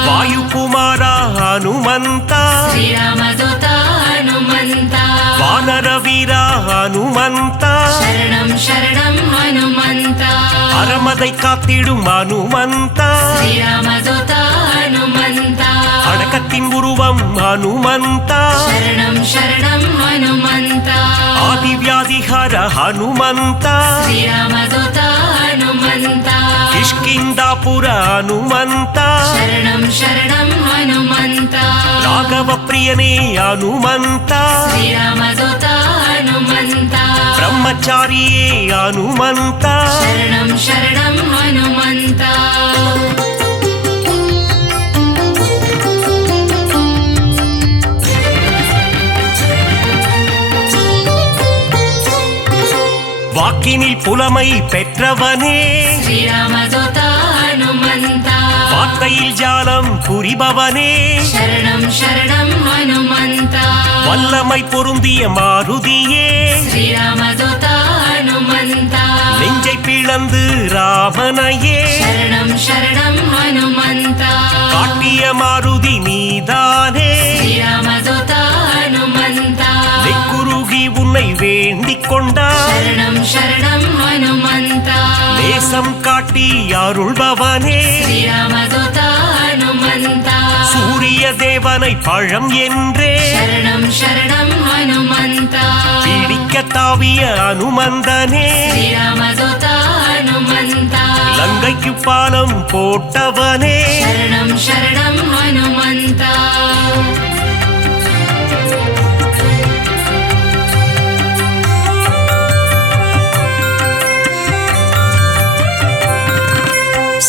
ವಾಯುಕುಮಾರ ಹನುಮಂತ ಶ್ರೀರಾಮದೂತ ಹನುಮಂತ ವಾನರ ವೀರ ಹನುಮಂತ ಶರಣಂ ಶರಣಂ ಹನುಮಂತ ಅರಮದೈ ಕಾத்திடும் ಹನುಮಂತ ಶ್ರೀರಾಮದೂತ ಹನುಮಂತ அடக்கத்தின் உருவம் ஹனுமந்த ಶರಣಂ ಶರಣಂ ಹನುಮಂತ ஆதிவியாதிஹர ஹனுமந்த ಶ್ರೀರಾಮದೂತ ಹನುಮಂತ ಕಿಷ್ಕಿಂದಾಪುರ ಹನುಮಂತ ಶರಣಂ ಶರಣಂ ಹನುಮಂತ ರಾಘವ ಪ್ರಿಯನೇ ಹನುಮಂತ ಶ್ರೀರಾಮದೂತ ಹನುಮಂತ ಬ್ರಹ್ಮಚಾರಿಯೇ ಹನುಮಂತ ಶರಣಂ ಶರಣಂ ಹನುಮಂತ வாக்கினில் புலமை பெற்றவனே ಶ್ರೀರಾಮದೂತ ಹನುಮಂತ வார்த்தையில் ஜாலம் புரிபவனே ಶರಣಂ ಶರಣಂ ಹನುಮಂತ வல்லமை பொருந்திய மாருதியே ಶ್ರೀರಾಮದೂತ ಹನುಮಂತ நெஞ்சை பிளந்து ராமனையே ಶರಣಂ ಶರಣಂ ಹನುಮಂತ காட்டிய மாருதி நீதானே ಶ್ರೀರಾಮದೂತ ಹನುಮಂತ நெக்குருகி உன்னை வேண்டிக் கொண்டார் ಶರಣಂ ಶರಣಂ ಹನುಮಂತ நேசம் காட்டி அருள்பவனே ಶ್ರೀರಾಮದೂತ ಹನುಮಂತ சூரிய தேவனை பழம் என்றே ಶರಣಂ ಶರಣಂ ಹನುಮಂತ பிடிக்க தாவிய அனுமந்தனே ಶ್ರೀರಾಮದೂತ ಹನುಮಂತ லங்கைக்கு பாலம் போட்டவனே ಶರಣಂ ಶರಣಂ ಹನುಮಂತ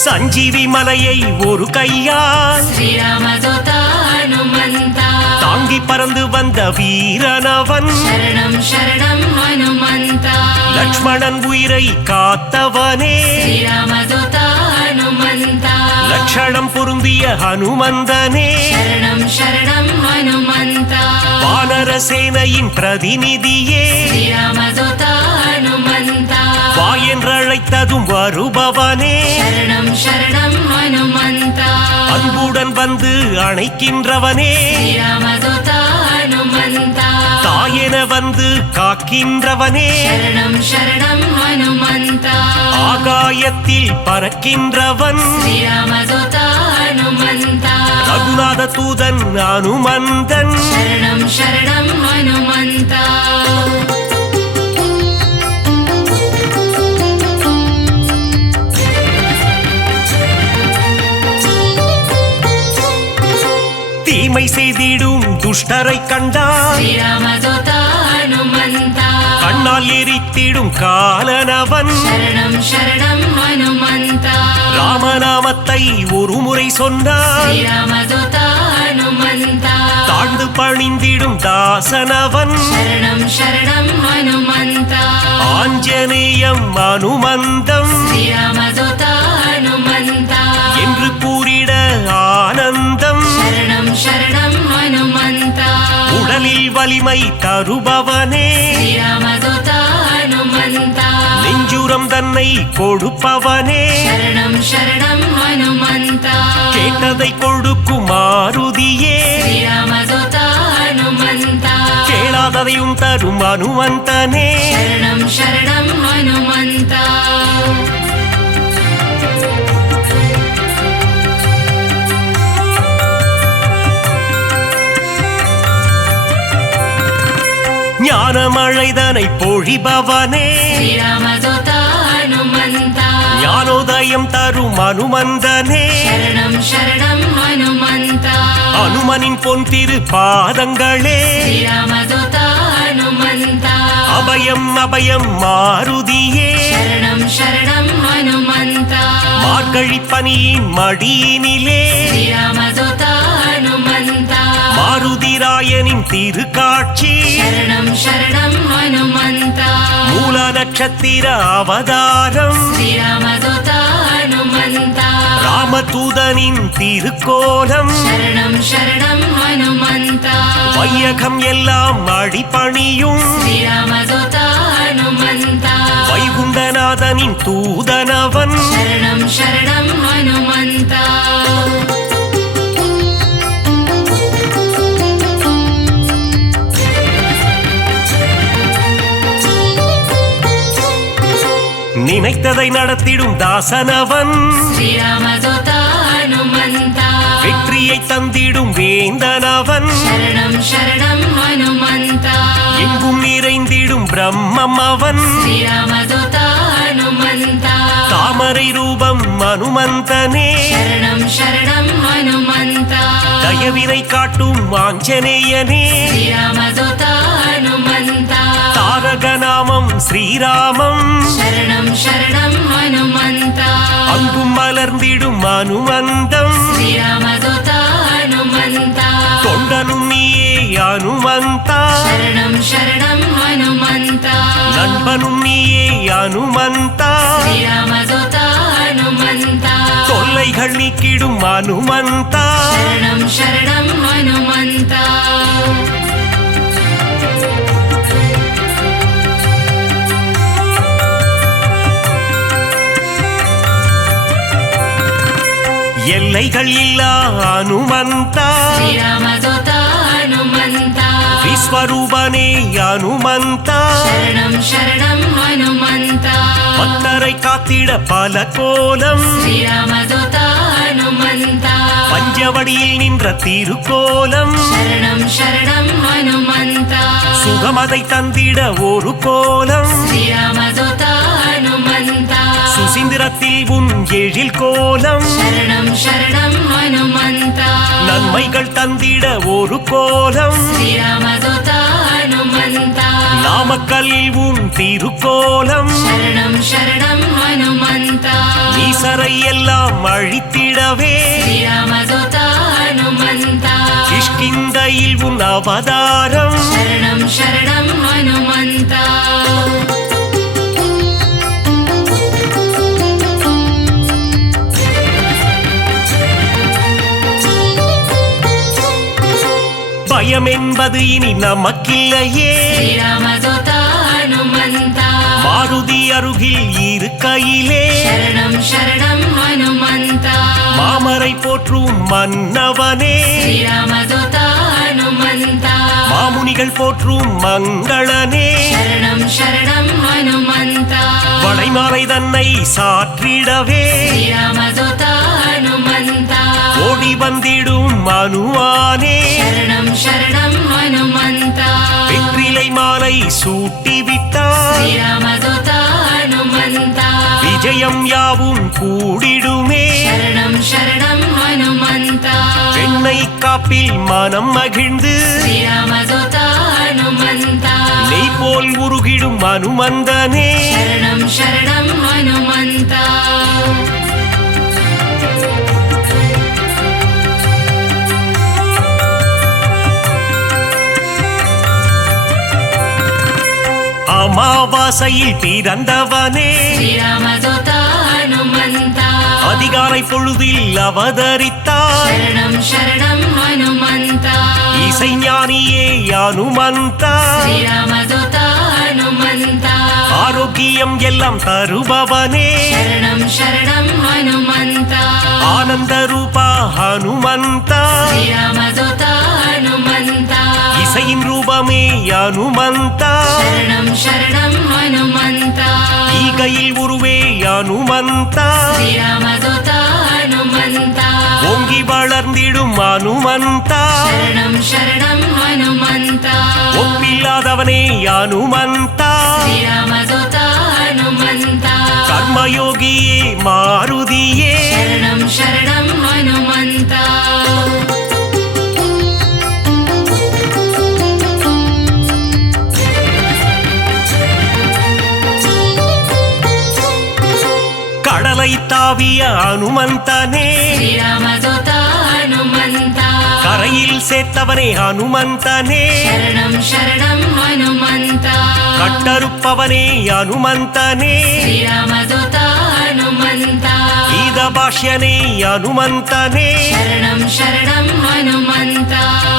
சஞ்சீவி மலையை ஒரு கையால் ಶ್ರೀರಾಮದೂತ ಹನುಮಂತ தாங்கி பறந்து வந்த வீரனவன் ಶರಣಂ ಶರಣಂ ಹನುಮಂತ லக்ஷ்மணன் உயிரை காத்தவனே ಶ್ರೀರಾಮದೂತ ಹನುಮಂತ லட்சணம் பொருந்திய ஹனுமந்தனே ಶರಣಂ ಶರಣಂ ಹನುಮಂತ வானர சேனையின் பிரதிநிதியே ಶ್ರೀರಾಮದೂತ ಹನುಮಂತ வா என்றழைத்ததும் வருபவனே ಶರಣಂ ಶರಣಂ ಹನುಮಂತ அன்புடன் வந்து அணைக்கின்றவனே ಶ್ರೀರಾಮದೂತ ಹನುಮಂತ தாயென வந்து காக்கின்றவனே ಶರಣಂ ಶರಣಂ ಹನುಮಂತ ஆகாயத்தில் பறக்கின்றவன் ಶ್ರೀರಾಮದೂತ ಹನುಮಂತ ரகுநாத தூதன் அனுமந்தன் ಶರಣಂ ಶರಣಂ ಹನುಮಂತ தீமை செய்திடும் துஷ்டரை கண்டால் ಶ್ರೀರಾಮದೂತ ಹನುಮಂತ கண்ணால் எரித்திடும் காலனவன் ಶರಣಂ ಶರಣಂ ಹನುಮಂತ ராமநாமத்தை ஒரு முறை சொன்னால் ಶ್ರೀರಾಮದೂತ ಹನುಮಂತ தாழ்ந்து பணிந்திடும் தாசனவன் ಶರಣಂ ಶರಣಂ ಹನುಮಂತ ஆஞ்சநேயம் அனுமந்தம் ಶ್ರೀರಾಮದೂತ ಹನುಮಂತ என்று கூறிட ஆனந்தம் ಶರಣಂ ಶರಣಂ ಹನುಮಂತ உடலில் வலிமை தருபவனே ಶ್ರೀರಾಮದೂತ ಹನುಮಂತ நெஞ்சுரம் தன்னை கொடுப்பவனே ಶರಣಂ ಶರಣಂ ಹನುಮಂತ கேட்டதை கொடுக்கும் மாருதியே ಶ್ರೀರಾಮದೂತ ಹನುಮಂತ கேளாததையும் தரும் அனுமந்தனே ಶರಣಂ ಶರಣಂ ಹನುಮಂತ ஞானமழைதனை பொழிபவனே ಶ್ರೀರಾಮದೂತ ಹನುಮಂತ ஞானோதயம் தரும் அனுமந்தனே ಶರಣಂ ಶರಣಂ ಹನುಮಂತ அனுமனின் பொன் திரு பாதங்களே ಶ್ರೀರಾಮದೂತ ಹನುಮಂತ அபயம் அபயம் மாருதியே ಶರಣಂ ಶರಣಂ ಹನುಮಂತ மார்கழி பனியின் மடியினிலே ಶ್ರೀರಾಮದೂತ ಹನುಮಂತ மாருதிராயனின் திருக்காட்சி ಶರಣಂ ಶರಣಂ ಹನುಮಂತ மூல நட்சத்திர அவதாரம் ಶ್ರೀರಾಮದೂತ ಹನುಮಂತ ராமதூதனின் திருக்கோலம் ಶರಣಂ ಶರಣಂ ಹನುಮಂತ வையகம் எல்லாம் அடிபணியும் ಶ್ರೀರಾಮದೂತ ಹನುಮಂತ வைகுண்டநாதனின் தூதனவன் ಶರಣಂ ಶರಣಂ ಹನುಮಂತ நினைத்ததை நடத்திடும் தாசனவன் ಶ್ರೀರಾಮದೂತ ಹನುಮಂತ வெற்றியை தந்திடும் வேந்தனவன் ಶರಣಂ ಶರಣಂ ಹನುಮಂತ எங்கும் நிறைந்திடும் பிரம்மம் அவன் ಶ್ರೀರಾಮದೂತ ಹನುಮಂತ தாமரை ரூபம் அனுமந்தனே ಶರಣಂ ಶರಣಂ ಹನುಮಂತ தயவினை காட்டும் ஆஞ்சநேயனே ಶ್ರೀರಾಮದೂತ ಹನುಮಂತ தாரக நாமம் ஸ்ரீராமம் ಶರಣಂ ಶರಣಂ ಹನುಮಂತ அங்கும் மலர்ந்திடும் அனுமந்தம் ಶ್ರೀರಾಮದೂತ ಹನುಮಂತ தொண்டனும் நீயே அனுமந்தா ಶರಣಂ ಶರಣಂ ಹನುಮಂತ நண்பனும் நீயே அனுமந்தா ಶ್ರೀರಾಮದೂತ ಹನುಮಂತ தொல்லைகள் நீக்கிடும் அனுமந்தா ಶರಣಂ ಶರಣಂ ಹನುಮಂತ எல்லைகள் இல்லா அனுமந்தா ಶ್ರೀರಾಮದೂತ ಹನುಮಂತ விஸ்வரூபனே அனுமந்தா ಶರಣಂ ಶರಣಂ ಹನುಮಂತ பக்தரை காத்திட பல கோலம் ಶ್ರೀರಾಮದೂತ ಹನುಮಂತ பஞ்சவடியில் நின்ற திருக்கோலம் ಶರಣಂ ಶರಣಂ ಹನುಮಂತ சுகமதை தந்திட ஒரு கோலம் ಶ್ರೀರಾಮದೂತ ಹನುಮಂತ சுசீந்திரத்தில் உன் எழில் கோலம் ಶರಣಂ ಶರಣಂ ಹನುಮಂತ நன்மைகள் தந்திட ஒரு கோலம் ಶ್ರೀರಾಮದೂತ ಹನುಮಂತ நாமக்கல்லில் உன் திருக்கோலம் ಶರಣಂ ಶರಣಂ ಹನುಮಂತ ஈசரை எல்லாம் அழித்திடவே ಶ್ರೀರಾಮದೂತ ಹನುಮಂತ கிஷ்கிந்தையில் உன் அவதாரம் ಶರಣಂ ಶರಣಂ ಹನುಮಂತ பயம் என்பது இனி நமக்கில்லையே ಶ್ರೀರಾಮದೂತ ಹನುಮಂತ மாருதி அருகில் இருக்கையிலே ಶರಣಂ ಶರಣಂ ಹನುಮಂತ மாமரை போற்றும் மன்னவனே ಶ್ರೀರಾಮದೂತ ಹನುಮಂತ மாமுனிகள் போற்றும் மங்களனே ಶರಣಂ ಶರಣಂ ಹನುಮಂತ வளைமாலை தன்னை சாற்றிடவே ಶ್ರೀರಾಮದೂತ ಹನುಮಂತ ஓடி வந்திடும் மனுவானே ಶರಣಂ ಶರಣಂ ಹನುಮಂತ வெற்றிலை மாலை சூட்டிவிட்டார் ಶ್ರೀರಾಮದೂತ ಹನುಮಂತ விஜயம் யாவும் கூடிடுமே ಶರಣಂ ಶರಣಂ ಹನುಮಂತ பெண்ணை காப்பில் மனம் மகிழ்ந்து ಶ್ರೀರಾಮದೂತ ಹನುಮಂತ நெய் போல் உருகிடும் அனுமந்தனே ಶರಣಂ ಶರಣಂ ಹನುಮಂತ அமாவாசையில் பிறந்தவனே ಶ್ರೀರಾಮದೂತ ಹನುಮಂತ அதிகாலை பொழுதில் அவதரித்தார் ಶರಣಂ ಶರಣಂ ಹನುಮಂತ இசைஞானியே அனுமந்தா ಶ್ರೀರಾಮದೂತ ಹನುಮಂತ ஆரோக்கியம் எல்லாம் தருபவனே ಶರಣಂ ಶರಣಂ ಹನುಮಂತ ஆனந்த ரூபா ஹனுமந்தா ಶ್ರೀರಾಮದೂತ ಹನುಮಂತ இசையின் ரூபமே அனுமந்தா ಶರಣಂ ಶರಣಂ ಹನುಮಂತ ஈகையில் உருவே அனுமந்தா ಶ್ರೀರಾಮದೂತ ಹನುಮಂತ ஓங்கி வளர்ந்திடும் அனுமந்தா ಶರಣಂ ಶರಣಂ ಹನುಮಂತ ஒப்பில்லாதவனே ಹನುಮಂತ ಶ್ರೀರಾಮದೂತ ಹನುಮಂತ ಕರ್ಮಯೋಗಿಯೇ ಮಾರುತಿಯೇ ಶರಣಂ ಶರಣಂ ಹನುಮಂತ கடலை தாவிய ஹனுமந்தனே ಶ್ರೀರಾಮದೂತ ಹನುಮಂತ கரையில் சேர்த்தவனே ஹனுமந்தனே ಶರಣಂ ಶರಣಂ ಹನುಮಂತ கட்டறுப்பவனே ஹனுமந்தனே ಶ್ರೀರಾಮದೂತ ಹನುಮಂತ ಗೀತ ಭಾಷ್ಯನೇ ಹನುಮಂತನೇ ಶರಣಂ ಶರಣಂ ಹನುಮಂತ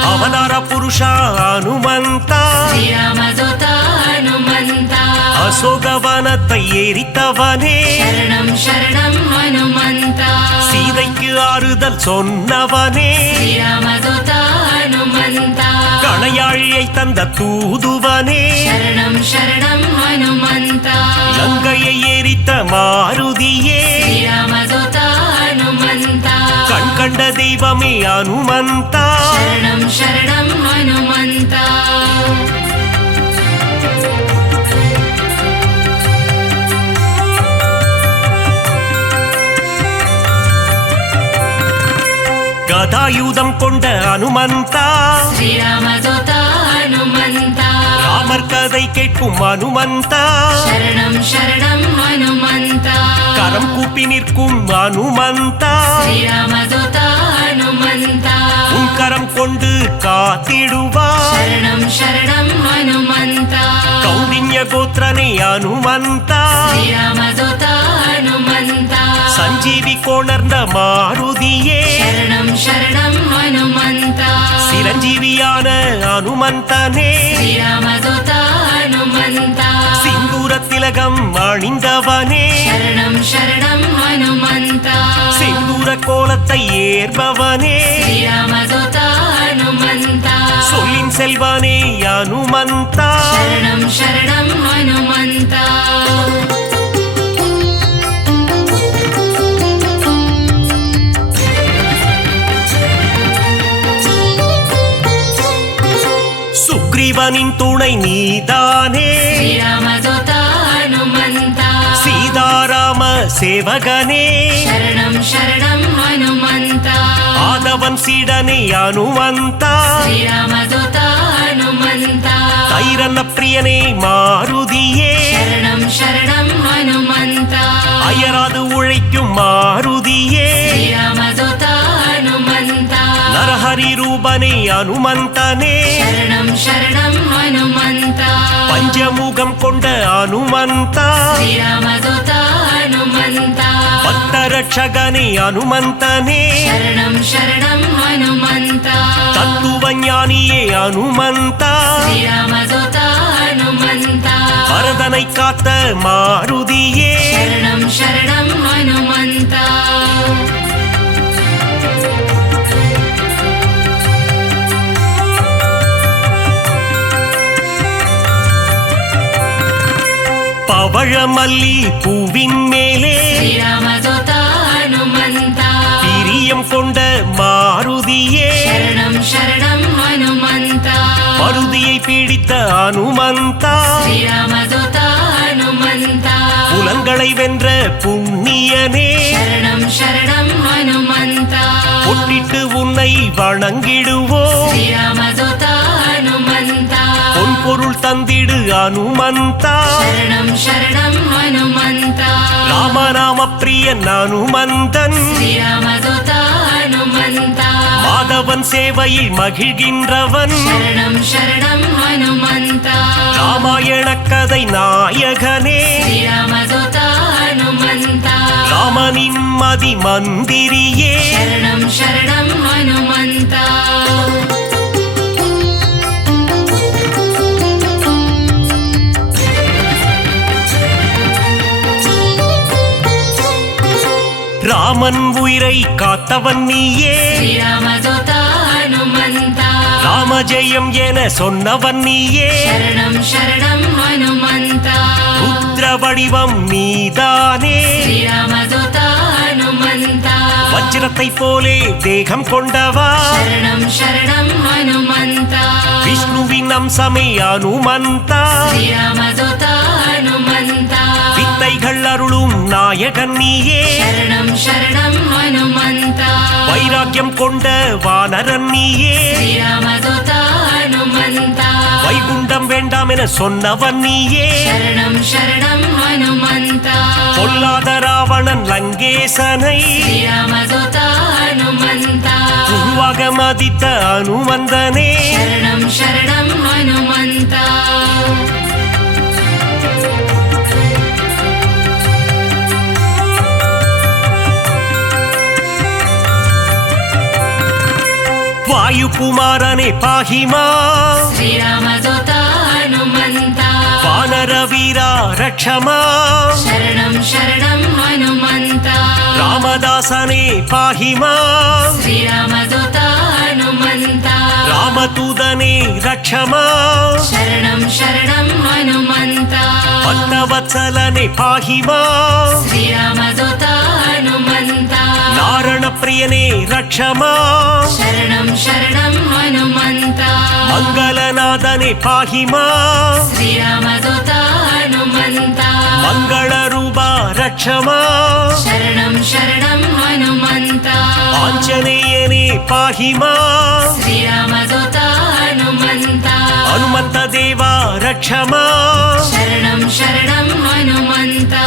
ಅವತಾರ ಪುರುಷ ಹನುಮಂತ ಶ್ರೀರಾಮದೂತ ಹನುಮಂತ அசோகவனத்தை எரித்தவனே ಶರಣಂ ಶರಣಂ ಹನುಮಂತ சீதைக்கு ஆறுதல் சொன்னவனே ಶ್ರೀರಾಮದೂತ ಹನುಮಂತ கணையாழியை தந்த தூதுவனே ಶರಣಂ ಶರಣಂ ಹನುಮಂತ லங்கையை எரித்த மாருதியே ಶ್ರೀರಾಮದೂತ ಹನುಮಂತ கண் கண்ட தெய்வமே ஹனுமந்த ಶರಣಂ ಶರಣಂ ಹನುಮಂತ கதாயுதம் கொண்ட ஹனுமந்த ಶ್ರೀರಾಮದೂತ ಹನುಮಂತ ராமர் கதை கேட்கும் ஹனுமந்த ಶರಣಂ ಶರಣಂ ಹನುಮಂತ கரம் கூப்பி நிற்கும் ஹனுமந்த ಶ್ರೀರಾಮದೂತ ಹನುಮಂತ உன் கரம் கொண்டு காத்திடுவார் ಶರಣಂ ಶರಣಂ ಹನುಮಂತ கௌண்டின்ய கோத்திரனே ஹனுமந்த ಶ್ರೀರಾಮದೂತ ಹನುಮಂತ சஞ்சீவி கொணர்ந்த மாருதியே ಶರಣಂ ಶರಣಂ ಹನುಮಂತ சிரஞ்சீவியான ஹனுமந்தனே ಶ್ರೀರಾಮದೂತ ಹನುಮಂತ சிந்தூர திலகம் அணிந்தவனே ಶರಣಂ ಶರಣಂ ಹನುಮಂತ செந்தூர கோலத்தை ஏற்பவனே ಶ್ರೀರಾಮದೂತ ಹನುಮಂತ சொல்லின் செல்வனே ஹனுமந்த ಶರಣಂ ಶರಣಂ ಹನುಮಂತ சுக்ரீவனின் துணை நீதானே ಶ್ರೀರಾಮದೂತ ಹನುಮಂತ சீதாராம சேவகனே ಶರಣಂ ಶರಣಂ ಹನುಮಂತ ஆதவன் சீடனே ஹனுமந்த ಶ್ರೀರಾಮದೂತ ಹನುಮಂತ தைரன பிரியனே மாருதியே ಶರಣಂ ಶರಣಂ ಹನುಮಂತ அயராது உழைக்கும் மாருதியே ಶ್ರೀರಾಮದೂತ ಹನುಮಂತ நரஹரி ரூபனே ஹனுமந்தனே ಶರಣಂ ಶರಣಂ ಹನುಮಂತ பஞ்சமுகம் கொண்ட ஹனுமந்த ಶ್ರೀರಾಮದೂತ ಹನುಮಂತ பக்தரட்சகனே ஹனுமந்தனே ಶರಣಂ ಶರಣಂ ಹನುಮಂತ தத்துவ ஞானியே ஹனுமந்த ಶ್ರೀರಾಮದೂತ ಹನುಮಂತ பரதனை காத்த மாருதியே ಶರಣಂ ಶರಣಂ ಹನುಮಂತ பவழமல்லி பூவின் மேலே ಶ್ರೀರಾಮದೂತ ಹನುಮಂತ பிரியம் கொண்ட மாருதியே ಶರಣಂ ಶರಣಂ ಹನುಮಂತ மருதியை பிடித்த ஹனுமந்த ಶ್ರೀರಾಮದೂತ ಹನುಮಂತ புலன்களை வென்ற புண்ணியனே ಶರಣಂ ಶರಣಂ ಹನುಮಂತ பொட்டிட்டு உன்னை வணங்கிடுவோம் ಶ್ರೀರಾಮದೂತ ಹನುಮಂತ பொன் பொருள் தந்திடு ஹனுமந்த ಶರಣಂ ಶರಣಂ ಹನುಮಂತ ராமநாம பிரியன் ஹனுமந்தன் ಶ್ರೀರಾಮದೂತ ಹನುಮಂತ மாதவன் சேவையில் மகிழ்கின்றவன் ಶರಣಂ ಶರಣಂ ಹನುಮಂತ ராமாயண கதை நாயகனே ಶ್ರೀರಾಮದೂತ ಹನುಮಂತ ராமனின் மதி மந்திரியே ಶರಣಂ ಶರಣಂ ಹನುಮಂತ ராமன் உயிரை காத்தவன் நீயே ಶ್ರೀರಾಮದೂತ ಹನುಮಂತ ராமஜெயம் என சொன்னவன் நீயே ಶರಣಂ ಶರಣಂ ಹನುಮಂತ ருத்ர வடிவம் நீதானே ಶ್ರೀರಾಮದೂತ ಹನುಮಂತ வஜ்ரத்தை போலே தேகம் கொண்டவா शरणं शरणं हनुमन्ता விஷ்ணுவின் அம்சமே அனுமந்தா श्रीरामदूता हनुमन्ता வித்தைகள் அருளும் நாயகன் நீயே शरणं शरणं हनुमन्ता வைராக்கியம் கொண்ட வானரன் நீயே श्रीरामदूता हनुमन्ता வைகுண்டம் வேண்டாம் என சொன்னவன் நீயே शरणं शरणं हनुमन्ता பொல்லாத ராவணன் லங்கேசனை श्रीरामदूता हनुमन्ता உருவாக மதித்த அனுமந்தனே शरणं शरणं हनुमन्ता வாயுகுமாரனே பாஹிமா श्रीरामदूता हनुमन्ता வானர வீரா ரக்ஷமா शरणं शरणं हनुमन्ता ராமதாசனே பாஹிமா श्रीरामदूता हनुमन्ता ராமதூதனே ரக்ஷமா शरणं शरणं हनुमन्ता பக்தவத்சலனே பாஹிமா श्रीरामदूता हनुमन्ता நாரண பிரியனே ரக்ஷமா शरणं शरणं हनुमन्ता மங்களநாதனே பாஹிமா श्रीरामदूता हनुमन्ता மங்கள ரூபா ரக்ஷமா शरणं शरणं हनुमन्ता ஆஞ்சநேயனே பாஹிமா श्रीरामदूता हनुमन्ता ஹனுமந்த தேவா ரக்ஷமா शरणं शरणं हनुमन्ता